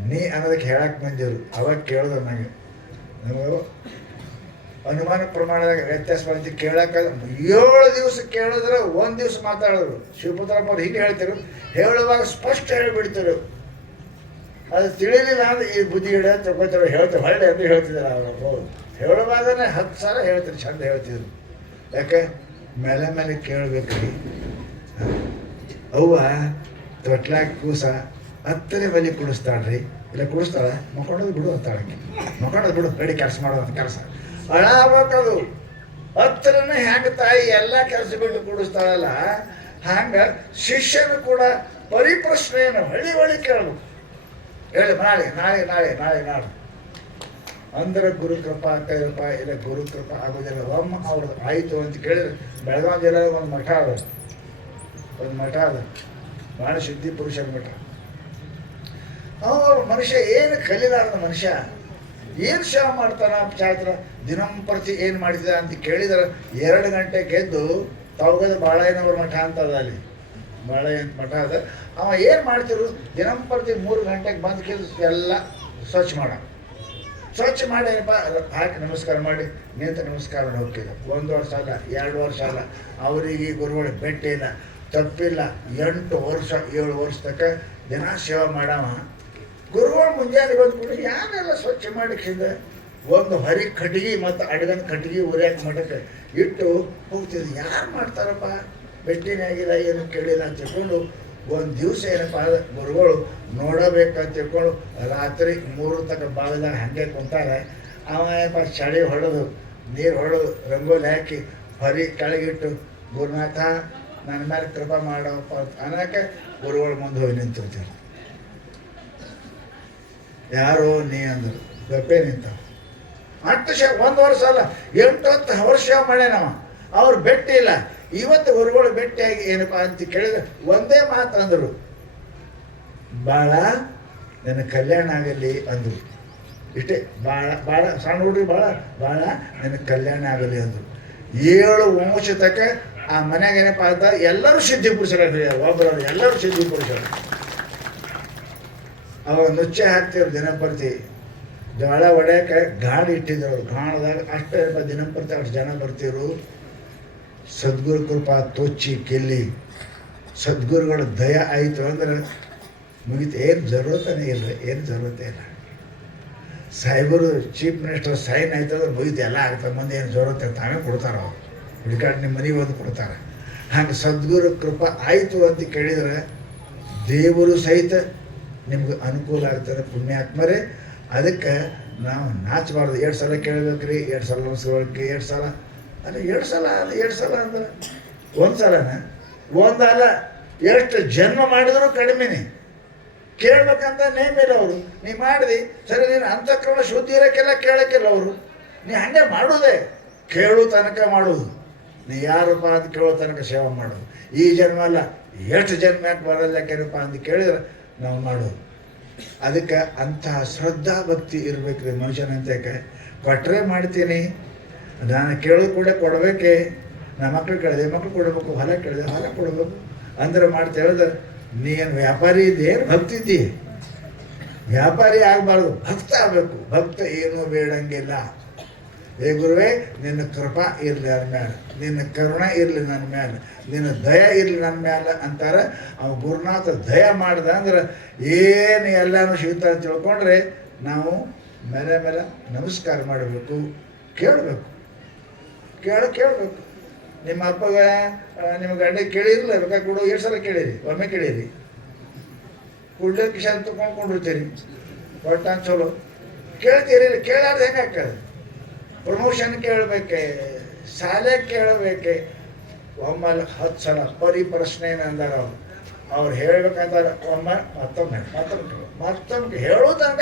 ನೀ ಅನ್ನೋದಕ್ಕೆ ಹೇಳಕ್ಕೆ ಬಂದಿರು. ಅವಾಗ ಕೇಳಿದ್ರು ನನಗೆ. ನಮಗೆ ಅನುಮಾನ ಪ್ರಮಾಣದಾಗ ವ್ಯತ್ಯಾಸ ಬಂದು ಕೇಳಕ್ಕೆ 7 ದಿವಸ ಕೇಳಿದ್ರೆ 1 ದಿವಸ ಮಾತಾಡೋರು. ಶಿವಪುತ್ರಪ್ಪ ಅವ್ರು ಹಿಂಗೆ ಹೇಳ್ತಿರು, ಹೇಳುವಾಗ ಸ್ಪಷ್ಟ ಹೇಳಿಬಿಡ್ತಿರು. ಅದು ತಿಳಿಲಿಲ್ಲ ಅಂದ್ರೆ ಈ ಬುದ್ಧಿ ಹಿಡ ತಗೋತಾರೆ, ಹೇಳ್ತಾರೆ ಹೊಳ್ಳೆ ಅಂತ ಹೇಳ್ತಿದ್ದಾರೆ ಅವರು. ಹೌದು, ಹೇಳುವಾಗನೇ 10 ಸಲ ಹೇಳ್ತಾರೆ, ಚಂದ ಹೇಳ್ತಿದ್ರು. ಯಾಕೆ ಮೇಲೆ ಕೇಳಬೇಕ್ರಿ. ಅವ್ವ ತೊಟ್ಲಾಗ ಕೂಸ 10ನೇ ಬಲಿ ಕುಡಿಸ್ತಾಳ್ರಿ, ಇಲ್ಲ ಕುಡಿಸ್ತಾಳ, ಮಕ್ಕೊಂಡೋದು ಬಿಡು ಅಂತಾಳಕ್ಕೆ. ಮಕ್ಕೊಂಡೋದು ಬಿಡು, ರೆಡಿ ಕೆಲಸ ಮಾಡೋದು ಕೆಲಸ ಅಳಾಗಬೇಕದು. 10ನೇ ಹೆಂಗೆ ತಾಯಿ ಎಲ್ಲ ಕೆಲಸ ಬಿಟ್ಟು ಕುಡಿಸ್ತಾಳಲ್ಲ, ಹಂಗೆ ಶಿಷ್ಯನು ಕೂಡ ಪರಿಪ್ರಶ್ನೆಯನ್ನು ಹೊಳಿ ಕೇಳಬೇಕು. ಹೇಳಿ ನಾಳೆ ಅಂದ್ರೆ ಗುರುಕೃಪಾ ಆಗ್ತಾಯಿರಪ್ಪ, ಇಲ್ಲ ಗುರುಕೃಪಾ ಆಗೋದಿಲ್ಲ. ಒಮ್ಮ ಅವ್ರದ್ದು ಆಯಿತು ಅಂತ ಕೇಳಿದ್ರೆ ಬೆಳಗಾವಿ ಜಿಲ್ಲೆಗೆ ಒಂದು ಮಠ ಅದ, ಭಾಳ ಸಿದ್ಧಿ ಪುರುಷರ ಮಠ. ಅವ್ರು ಮನುಷ್ಯ ಏನು ಕಲಿಲಾರ್ದ ಮನುಷ್ಯ ಏನು ಸೇವೆ ಮಾಡ್ತಾನ ಚಾತ್ರ ದಿನಂಪ್ರತಿ ಏನು ಮಾಡಿದ ಅಂತ ಕೇಳಿದ್ರೆ 2 ಗಂಟೆಗೆ ಎದ್ದು ತವಗದ ಬಾಳಯ್ಯನವ್ರ ಮಠ ಅಂತದ, ಅಲ್ಲಿ ಬಾಳಯ್ಯನ ಮಠ ಅದ. ಅವ ಏನು ಮಾಡ್ತಿರು ದಿನಂಪ್ರತಿ 3 ಗಂಟೆಗೆ ಬಂದು ಕೇಳಿ ಎಲ್ಲ ಸ್ವಚ್ಛ ಮಾಡಿ ಏನಪ್ಪ ಹಾಕಿ ನಮಸ್ಕಾರ ಮಾಡಿ ನಿಂತ ನಮಸ್ಕಾರ ಹೋಗ್ತಿದ್ದ. 1 ವರ್ಷ ಅಲ್ಲ, 2 ವರ್ಷ ಅಲ್ಲ, ಅವರಿಗೆ ಗುರುಗಳು ಭೇಟಿ ಇಲ್ಲ, ತಪ್ಪಿಲ್ಲ. 8 ವರ್ಷ 7 ವರ್ಷ ತನಕ ದಿನ ಸೇವೆ ಮಾಡವ. ಗುರುಗಳು ಮುಂಜಾನೆ ಬಂದು ಕೂಡ ಯಾರೆಲ್ಲ ಸ್ವಚ್ಛ ಮಾಡಿಕಿಂದ ಒಂದು ಹರಿ ಕಟ್ಟಿಗೆ ಮತ್ತು ಅಡಗನ ಕಟ್ಟಿಗೆ ಉರಿಯಾಕ ಮಠಕ್ಕೆ ಇಟ್ಟು ಹೋಗ್ತಿದ್ದೆ. ಯಾರು ಮಾಡ್ತಾರಪ್ಪ, ಭೇಟಿನೇ ಆಗಿಲ್ಲ, ಏನು ಕೇಳಿಲ್ಲ ಅಂತ ತಿಳ್ಕೊಂಡು ಒಂದು ದಿವಸ ಏನಪ್ಪ ಗುರುಗಳು ನೋಡಬೇಕಂತ ತಿಳ್ಕೊಂಡು ರಾತ್ರಿ 3 ತನಕ ಬಾಗಿದಾಗ ಹಾಗೆ ಕುಂತಾರೆ. ಅವ ಏನಪ್ಪ ಚಳಿ ಹೊಡೆದು ನೀರು ಹೊಡೆದು ರಂಗೋಲಿ ಹಾಕಿ ಹರಿ ಕೆಳಗಿಟ್ಟು, ಗುರುನಾಥ ನನ್ನ ಮೇಲೆ ಕೃಪಾ ಮಾಡಪ್ಪ ಅಂತ ಅನ್ನೋಕ್ಕೆ ಗುರುಗಳು ಮುಂದೆ ಹೋಗಿ ನಿಂತಿರ್ತೀವಿ. ಯಾರೋ ನೀ ಅಂದರು ಗಪ್ಪೆ ನಿಂತ. 1 ವರ್ಷ ಅಲ್ಲ, 8-10 ವರ್ಷ ಮಾಡ್ಯಾನವ. ಅವ್ರು ಭೇಟಿ ಇಲ್ಲ. ಇವತ್ತು ಗುರುಗಳು ಭೇಟಿಯಾಗಿ ಏನಪ್ಪ ಅಂತ ಕೇಳಿದ್ರೆ ಒಂದೇ ಮಾತು ಅಂದರು, ಭಾಳ ನನ್ನ ಕಲ್ಯಾಣ ಆಗಲಿ ಅಂದರು. ಇಷ್ಟೇ, ಭಾಳ ಸಣ್ಣ ಹುಡುಗಿ ಭಾಳ ನನ್ನ ಕಲ್ಯಾಣ ಆಗಲಿ ಅಂದರು. 7 ವಂಶ ತಕ್ಕ ಆ ಮನೆಯಾಗ ಏನಪ್ಪ ಅಂತ ಎಲ್ಲರೂ ಸಿದ್ಧಿ ಪುರುಷರಾಗ್ತಾರೆ. ಒಬ್ಬರು ಎಲ್ಲರೂ ಸಿದ್ಧಿ ಪುರುಷರು. ಅವಾಗ ನುಚ್ಚೆ ಹಾಕ್ತಿದ್ರು ದಿನಂಪ್ರತಿ. ಜೋಳ ಹೊಡ್ಯಾಕೆ ಗಾಡಿ ಇಟ್ಟಿದ್ರು ಅವ್ರು. ಗಾಣದಾಗ ಅಷ್ಟೇ ದಿನಂಪ್ರತಿ ಅಷ್ಟು ಜನ ಬರ್ತಿದ್ರು. ಸದ್ಗುರು ಕೃಪಾ ತೋಚಿ ಕೆಲ್ಲಿ ಸದ್ಗುರುಗಳ ದಯ ಆಯಿತು ಅಂದ್ರೆ ಮುಗಿತು. ಏನು ಜರೂರತನೇ ಇಲ್ಲ, ಏನು ಜರೂರತೆ ಇಲ್ಲ. ಸಾಹೇಬರು ಚೀಫ್ ಮಿನಿಸ್ಟರ್ ಸೈನ್ ಆಯ್ತಂದ್ರೆ ಮುಗಿತು, ಎಲ್ಲ ಆಗ್ತದೆ. ಮಂದಿ ಏನು ಜರೂರತೆ ತಾವೇ ಕೊಡ್ತಾರೆ, ಅವ್ರು ಹುಡುಕಾಡಿ ನಿಮ್ಮ ಮನೆಗೆ ಬಂದು ಕೊಡ್ತಾರೆ. ಹಂಗೆ ಸದ್ಗುರು ಕೃಪಾ ಆಯಿತು ಅಂತ ಕೇಳಿದರೆ ದೇವರು ಸಹಿತ ನಿಮ್ಗೆ ಅನುಕೂಲ ಆಗ್ತದೆ ಪುಣ್ಯಾತ್ಮರೇ. ಅದಕ್ಕೆ ನಾವು ನಾಚಬಾರ್ದು. 2 ಸಲ ಕೇಳಬೇಕು ರೀ, 2 ಸಲ ನಮಸ್ಕಾರಕ್ಕೆ, 2 ಸಲ ಅಲ್ಲ, 2 ಸಲ ಅಲ್ಲ, 2 ಸಲ ಅಂದ್ರೆ 1 ಸಲನ ಒಂದಲ್ಲ, ಎಷ್ಟು ಜನ್ಮ ಮಾಡಿದ್ರು ಕಡಿಮೆನೆ. ಕೇಳ್ಬೇಕಂತ ನೇಮಿಲ್ಲ ಅವರು. ನೀ ಮಾಡಿದಿ ಸರಿ, ನೀನು ಅಂತಃಕರಣ ಶುದ್ಧಿ ಇರೋಕ್ಕೆಲ್ಲ ಕೇಳೋಕ್ಕಿಲ್ಲ ಅವರು. ನೀ ಹಂಗೆ ಮಾಡೋದೇ, ಕೇಳೋ ತನಕ ಮಾಡೋದು. ನೀ ಯಾರಪ್ಪ ಅಂತ ಕೇಳೋ ತನಕ ಸೇವೆ ಮಾಡೋದು. ಈ ಜನ್ಮ ಅಲ್ಲ, ಎಷ್ಟು ಜನ್ಮ ಯಾಕೆ ಬರಲ್ಲಕ್ಕೇನಪ್ಪ ಅಂತ ಕೇಳಿದ್ರೆ ನಾವು ಮಾಡೋದು. ಅದಕ್ಕೆ ಅಂತಹ ಶ್ರದ್ಧಾ ಭಕ್ತಿ ಇರಬೇಕ್ರಿ ಮನುಷ್ಯನಂತಕ್ಕೆ. ಕೊಟ್ಟರೆ ಮಾಡ್ತೀನಿ, ನಾನು ಕೇಳೋದು ಕೂಡ ಕೊಡಬೇಕೆ. ನಮ್ಮ ಮಕ್ಳು ಕೇಳಿದೆ, ಮಕ್ಳು ಕೊಡಬೇಕು, ಹೊಲ ಕೇಳಿದೆ, ಹೊಲ ಕೊಡಬೇಕು ಅಂದ್ರೆ ಮಾಡ್ತೇವೆ. ನೀನು ವ್ಯಾಪಾರಿ ಇದ್ದಿ, ಏನು ಭಕ್ತಿ ಇದ್ದಿ? ವ್ಯಾಪಾರಿ ಆಗಬಾರ್ದು, ಭಕ್ತ ಆಗಬೇಕು. ಭಕ್ತ ಏನೂ ಬೇಡಂಗಿಲ್ಲ. ಏ ಗುರುವೇ, ನಿನ್ನ ಕೃಪಾ ಇರಲಿ ನನ್ನ ಮೇಲೆ, ನಿನ್ನ ಕರುಣ ಇರಲಿ ನನ್ನ ಮೇಲೆ, ನಿನ್ನ ದಯ ಇರಲಿ ನನ್ನ ಮೇಲೆ ಅಂತಾರೆ. ಅವ್ನು ಗುರುನಾಥ ದಯ ಮಾಡ್ದ ಅಂದ್ರೆ ಏನು ಎಲ್ಲನೂ ಸಿಗ್ತಾ ಅಂತ ತಿಳ್ಕೊಂಡ್ರೆ ನಾವು ಮೇಲೆ ಮೇಲೆ ನಮಸ್ಕಾರ ಮಾಡಬೇಕು, ಕೇಳಬೇಕು. ಕೇಳಬೇಕು. ನಿಮ್ಮ ಅಪ್ಪಗ ನಿಮ್ಮ ಗಂಡ ಕೇಳಿರಲಿಲ್ಲ, ರೊಕ್ಕ ಕೊಡು 2 ಸಲ ಕೇಳಿರಿ, ಒಮ್ಮೆ ಕೇಳಿರಿ. ಕುಡ್ಲೆ ಕಿಶನ್ ತೊಗೊಂಡ್ಕೊಂಡಿರ್ತೀರಿ, ಒಟ್ಟ ಚಲೋ ಕೇಳ್ತೀರಿ. ಕೇಳಾರ್ದು ಹೆಂಗೆ ಆಗ್ತದೆ? ಪ್ರಮೋಷನ್ ಕೇಳಬೇಕೆ, ಶಾಲೆ ಕೇಳಬೇಕೆ, ಒಮ್ಮೆ 10 ಸಲ ಪರಿಪ್ರಶ್ನೆ ಅಂದಾರ ಅವ್ರು ಹೇಳ್ಬೇಕಂತಾರೆ. ಒಮ್ಮೆ ಮತ್ತೊಮ್ಮೆ ಹೇಳೋ ತನಕ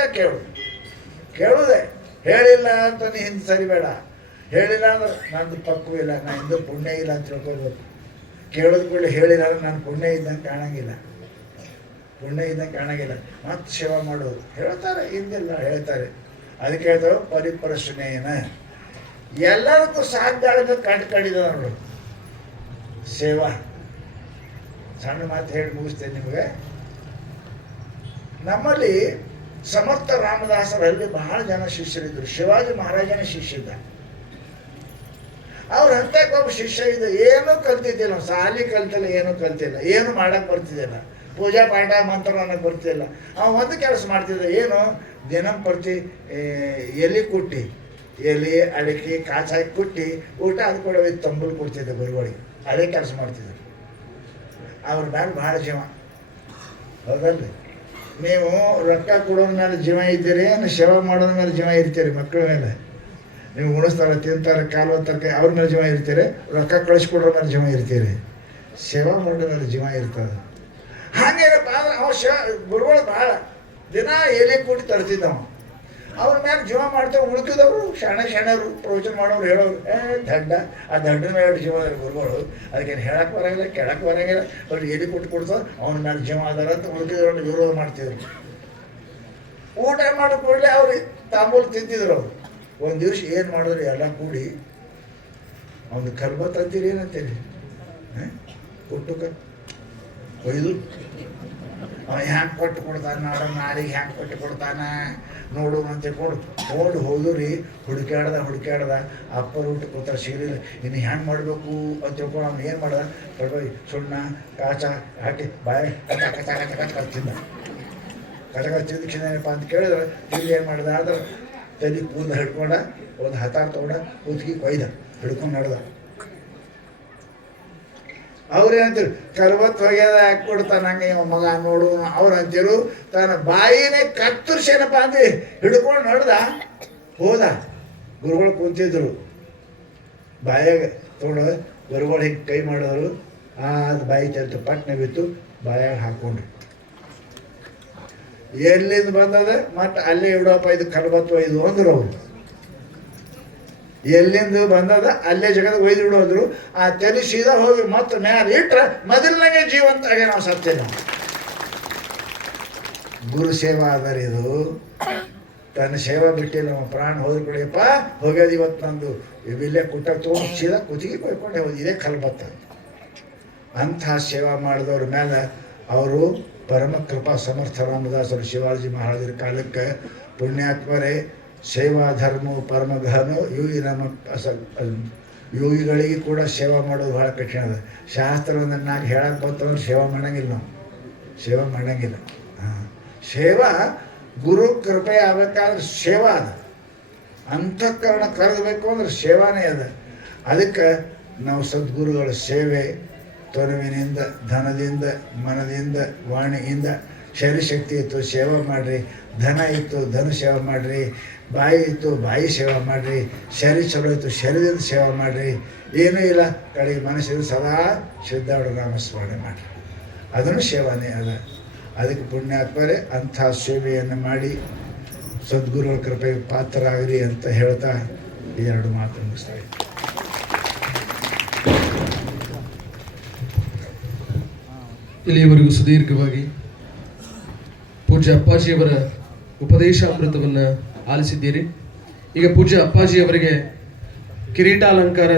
ಕೇಳುವುದೇ. ಹೇಳಿಲ್ಲ ಅಂತ ನೀ ಹಿಂದೆ ಸರಿಬೇಡ. ಹೇಳಿಲ್ಲ ಅಂದ್ರೆ ನಂದು ತಪ್ಪು ಇಲ್ಲ, ನಾನು ಹಿಂದೆ ಪುಣ್ಯ ಇಲ್ಲ ಅಂತ ತಿಳ್ಕೊಬೇಕು. ಕೇಳೋದು ಕೂಡ ಹೇಳಿಲ್ಲ ಅಂದ್ರೆ ನಾನು ಪುಣ್ಯ ಇದ್ದಂಗೆ ಕಾಣಂಗಿಲ್ಲ. ಮತ್ತೆ ಸೇವಾ ಮಾಡೋದು ಹೇಳ್ತಾರೆ, ಹಿಂದಿಲ್ಲ ಹೇಳ್ತಾರೆ. ಅದಕ್ಕೆ ಹೇಳ್ತಾವೆ ಪರಿಪ್ರಶ್ನೆಯನ. ಎಲ್ಲದಕ್ಕೂ ಸಾಧ್ಯ ಕಂಡುಕೊಂಡಿದ್ದ ನೋಡು ಸೇವಾ. ಸಣ್ಣ ಮಾತು ಹೇಳಿ ಮುಗಿಸ್ತೇನೆ ನಿಮಗೆ. ನಮ್ಮಲ್ಲಿ ಸಮರ್ಥ ರಾಮದಾಸರಲ್ಲಿ ಬಹಳ ಜನ ಶಿಷ್ಯರಿದ್ದರು. ಶಿವಾಜಿ ಮಹಾರಾಜನ ಶಿಷ್ಯ ಇದ್ದ. ಅವ್ರ ಹಂತಕ್ಕೆ ಒಬ್ಬ ಶಿಷ್ಯ ಇದ್ದ. ಏನೂ ಕಲ್ತಿದ್ದಿಲ್ಲ, ಸಾಲಿ ಕಲ್ತಿಲ್ಲ, ಏನೂ ಕಲ್ತಿಲ್ಲ, ಏನು ಮಾಡಕ್ಕೆ ಬರ್ತಿದ್ದಿಲ್ಲ, ಪೂಜಾ ಪಾಠ ಮಂತ್ರ ಅನ್ನೋಕ್ಕೆ ಬರ್ತಿದ್ದಿಲ್ಲ. ಅವ್ನು ಒಂದು ಕೆಲಸ ಮಾಡ್ತಿದ್ದ. ಏನು, ದಿನಂಪ್ರತಿ ಎಲೆ ಅಡಿಕೆ ಕಾಚು ಹಾಕಿ ಕುಟ್ಟಿ ಊಟ ಅದು ಕೂಡ ತಂಬಲ್ ಕೊಡ್ತಿದ್ದೆ ಗುರುಗಳಿಗೆ. ಅದೇ ಕೆಲಸ ಮಾಡ್ತಿದ್ರು. ಅವ್ರ ಮೇಲೆ ಭಾಳ ಜೀವ. ಹೌದಲ್ರಿ? ನೀವು ರೊಕ್ಕ ಕೊಡೋದ ಮೇಲೆ ಜೀವ ಇದ್ದೀರಿ, ಸೇವೆ ಮಾಡೋದ ಮೇಲೆ ಜೀವ ಇರ್ತೀರಿ. ಮಕ್ಕಳ ಮೇಲೆ ನೀವು ಉಣಿಸ್ತಾರೆ, ತಿಂತಾರೆ, ಕಾಲು ತರಕಾರಿ ಅವ್ರ ಮೇಲೆ ಜೀವ ಇರ್ತೀರಿ. ರೊಕ್ಕ ಕಳಿಸ್ಕೊಡ್ರ ಮೇಲೆ ಜೀವ ಇರ್ತೀರಿ. ಸೇವಾ ಮಾಡೋ ಮೇಲೆ ಜೀವ ಇರ್ತದೆ. ಹಾಗೇನಪ್ಪ ಅಂದ್ರೆ ಅವ ಗುರುಗಳು ಭಾಳ ದಿನ ಎಲೆ ಕೂಡಿ ತರ್ತಿದ್ದವ. ಅವ್ರ ಮೇಲೆ ಜೀವ ಮಾಡ್ತೇವೆ. ಉಳ್ಕಿದವರು ಶಾಣರು ಪ್ರವಚನ ಮಾಡೋರು ಹೇಳೋರು, ಆ ದಂಡನ ಮೇಲೆ ಜೀವ ಗುರುಗಳು. ಅದಕ್ಕೇನು ಹೇಳಕ್ಕೆ ಬರೋಂಗಿಲ್ಲ, ಕೆಳಕ್ಕೆ ಬರೋಂಗಿಲ್ಲ. ಅವ್ರು ಎಲೆ ಕೊಡ್ತಾರೆ, ಅವನ ಮೇಲೆ ಜೀವ ಅದಾರ ಅಂತ ಉಳ್ಕಿದವ್ರನ್ನ ವಿರೋಧ ಮಾಡ್ತಿದ್ರು. ಊಟ ಮಾಡೋ ಕೂಡಲೇ ಅವ್ರು ತಾಂಬೂಲು ತಿಂತಿದ್ರು. ಅವರು ಒಂದು ದಿವಸ ಏನು ಮಾಡಿದ್ರು, ಎಲ್ಲ ಕೂಡಿ ಒಂದು ಕಲ್ಬತ್ ಅಂತೀರಿ, ಏನಂತೀರಿ, ಕೊಟ್ಟುಕ ಒಯ್ದು ಅವ ಹ್ಯಾಂಗೆ ಕೊಟ್ಟು ಕೊಡ್ತಾನೆ, ನೋಡೋ ನಾರಿಗೆ ಹ್ಯಾಂಗೆ ಕೊಟ್ಟು ಕೊಡ್ತಾನೆ ನೋಡು ಅಂತ ನೋಡಿ ಹೋದ್ರಿ. ಹುಡುಕ್ಯಾಡ್ದ ಅಪ್ಪರು ಊಟ ಕೊಡ್ತಾರೆ, ಸಿಗಲಿಲ್ಲ. ಇನ್ನು ಹ್ಯಾಂಗೆ ಮಾಡಬೇಕು ಅಂತ ತಿಳ್ಕೊಂಡು ಅವ್ನು ಏನು ಮಾಡ್ದ, ಕಡ್ಬಿ ಸುಣ್ಣ ಕಾಚ ಹಾಕಿ ಬಾಯಿ ಕಚ್ಚಿಂದ ತಿಂದಕ್ಷಿಣಪ್ಪ ಅಂತ ಕೇಳಿದ್ರೆ ಇಲ್ಲಿ ಏನು ಮಾಡ್ದ ಆದ್ರೆ ತಲೆ ಕೂದಲು ಹಿಡ್ಕೊಂಡ ಒಂದು ಹತಾರ ತೊಗೊಂಡ ಕೂತ್ಗಿ ಕೊಯ್ದ ಹಿಡ್ಕೊಂಡು ನಡೆದ. ಅವ್ರೇನಂತೀರು, ಕರ್ವತ್ತು ಹೋಗ್ಯದ ಯಾಕೆ ಕೊಡ್ತಾನೆ ಹಂಗೆ ಮಗ ನೋಡು. ಅವ್ರು ಅಂತೀರು ತನ್ನ ಬಾಯಿನೇ ಕತ್ತರಿಸೇನಪ್ಪ ಅಂದ್ರೆ ಹಿಡ್ಕೊಂಡು ನಡೆದ ಹೋದ. ಗುರುಗಳು ಕುಂತಿದ್ರು, ಬಾಯಾಗ ತೊಗೊಂಡು ಗುರುಗಳು ಹಿಂಗೆ ಕೈ ಮಾಡಿದ್ರು. ಅದು ಬಾಯಿ ಚಲ್ತು ಪಟ್ನೆ ಬಿತ್ತು, ಬಾಯಾಗ ಹಾಕ್ಕೊಂಡ್ರು. ಎಲ್ಲಿಂದ ಬಂದದ ಮತ್ತು ಅಲ್ಲೇ ಇಡೋಪ್ಪ, ಇದು ಕಲ್ಬತ್ತು ಒಯ್ದು ಅಂದ್ರು ಅವರು. ಎಲ್ಲಿಂದ ಬಂದದ ಅಲ್ಲೇ ಜಗದ ಒಯ್ದು ಇಡೋದ್ರು. ಆ ತಲೆ ಸೀದಾ ಹೋಗಿ ಮತ್ತೆ ಮ್ಯಾಲೆ ಇಟ್ರೆ ಮೊದಲನಾಗೆ ಜೀವಂತ ಆಗಿ ನಾವು ಸತ್ತೇವೆ. ನಾವು ಗುರು ಸೇವಾ ಆದರೆ ಇದು ತನ್ನ ಸೇವಾ ಬಿಟ್ಟಿಲ್ಲ. ನಮ್ಮ ಪ್ರಾಣ ಹೋದ ಕಡೆಯಪ್ಪ ಹೋಗ್ಯದ ಇವತ್ತು ನಂದು ಇಲ್ಲೇ ಕುಟ್ಟ ತೊಗೊಂಡು ಸೀದಾ ಕುತ್ತಿಗೆ ಕೊಯ್ಕೊಂಡೆ ಹೋಗಿ ಇದೇ ಕಲ್ಬತ್ತ. ಅಂಥ ಸೇವಾ ಮಾಡಿದವ್ರ ಮೇಲೆ ಅವರು ಪರಮ ಕೃಪಾ ಸಮರ್ಥ ರಾಮದಾಸರು ಶಿವಾಜಿ ಮಹಾರಾಜರ ಕಾಲಕ್ಕೆ ಪುಣ್ಯಾತ್ಮರೇ ಸೇವಾ ಧರ್ಮ ಪರಮಘನು ಯೋಗಿಗಳಿಗೆ ಕೂಡ ಸೇವಾ ಮಾಡೋದು ಭಾಳ ಕಠಿಣ ಅದ. ಶಾಸ್ತ್ರವನ್ನು ನಾನು ಹೇಳಕ್ಕೆ ಬಂತಂದ್ರೆ ಸೇವಾ ಮಾಡಂಗಿಲ್ಲ, ನಾವು ಸೇವಾ ಮಾಡಂಗಿಲ್ಲ. ಸೇವಾ ಗುರು ಕೃಪೆ ಆಗ್ಬೇಕಾದ್ರೆ ಸೇವಾ ಅದ, ಅಂತಃಕರಣ ಕರಗಬೇಕು ಅಂದ್ರೆ ಸೇವಾನೇ ಅದ. ಅದಕ್ಕೆ ನಾವು ಸದ್ಗುರುಗಳ ಸೇವೆ ತೊರವಿನಿಂದ, ಧನದಿಂದ, ಮನದಿಂದ, ವಾಣಿಯಿಂದ, ಶರೀರಶಕ್ತಿ ಇತ್ತು ಸೇವೆ ಮಾಡಿರಿ, ಧನ ಇತ್ತು ಧನ ಸೇವೆ ಮಾಡಿರಿ, ಬಾಯಿ ಇತ್ತು ಬಾಯಿ ಸೇವೆ ಮಾಡಿರಿ, ಶರೀರ ಚಲೋ ಇತ್ತು ಶರೀರದಿಂದ ಸೇವೆ ಮಾಡಿರಿ, ಏನೂ ಇಲ್ಲ ಕಡೆಗೆ ಮನಸ್ಸಿಂದ ಸದಾ ಸಿದ್ಧಾರೂಢ ನಾಮಸ್ಮರಣೆ ಮಾಡಿರಿ, ಅದನ್ನು ಸೇವಾನೇ ಅದ. ಅದಕ್ಕೆ ಪುಣ್ಯಾತ್ಮರೇ ಅಂಥ ಸೇವೆಯನ್ನು ಮಾಡಿ ಸದ್ಗುರುಗಳ ಕೃಪೆಗೆ ಪಾತ್ರರಾಗಲಿ ಅಂತ ಹೇಳ್ತಾ ಈ ಎರಡು ಮಾತು ಮುಗಿಸ್ತಾ ಇದ್ದೀನಿ. ಇಲ್ಲಿಯವರೆಗೂ ಸುದೀರ್ಘವಾಗಿ ಪೂಜ್ಯ ಅಪ್ಪಾಜಿಯವರ ಉಪದೇಶಾಮೃತವನ್ನು ಆಲಿಸಿದ್ದೀರಿ. ಈಗ ಪೂಜ್ಯ ಅಪ್ಪಾಜಿಯವರಿಗೆ ಕಿರೀಟಾಲಂಕಾರ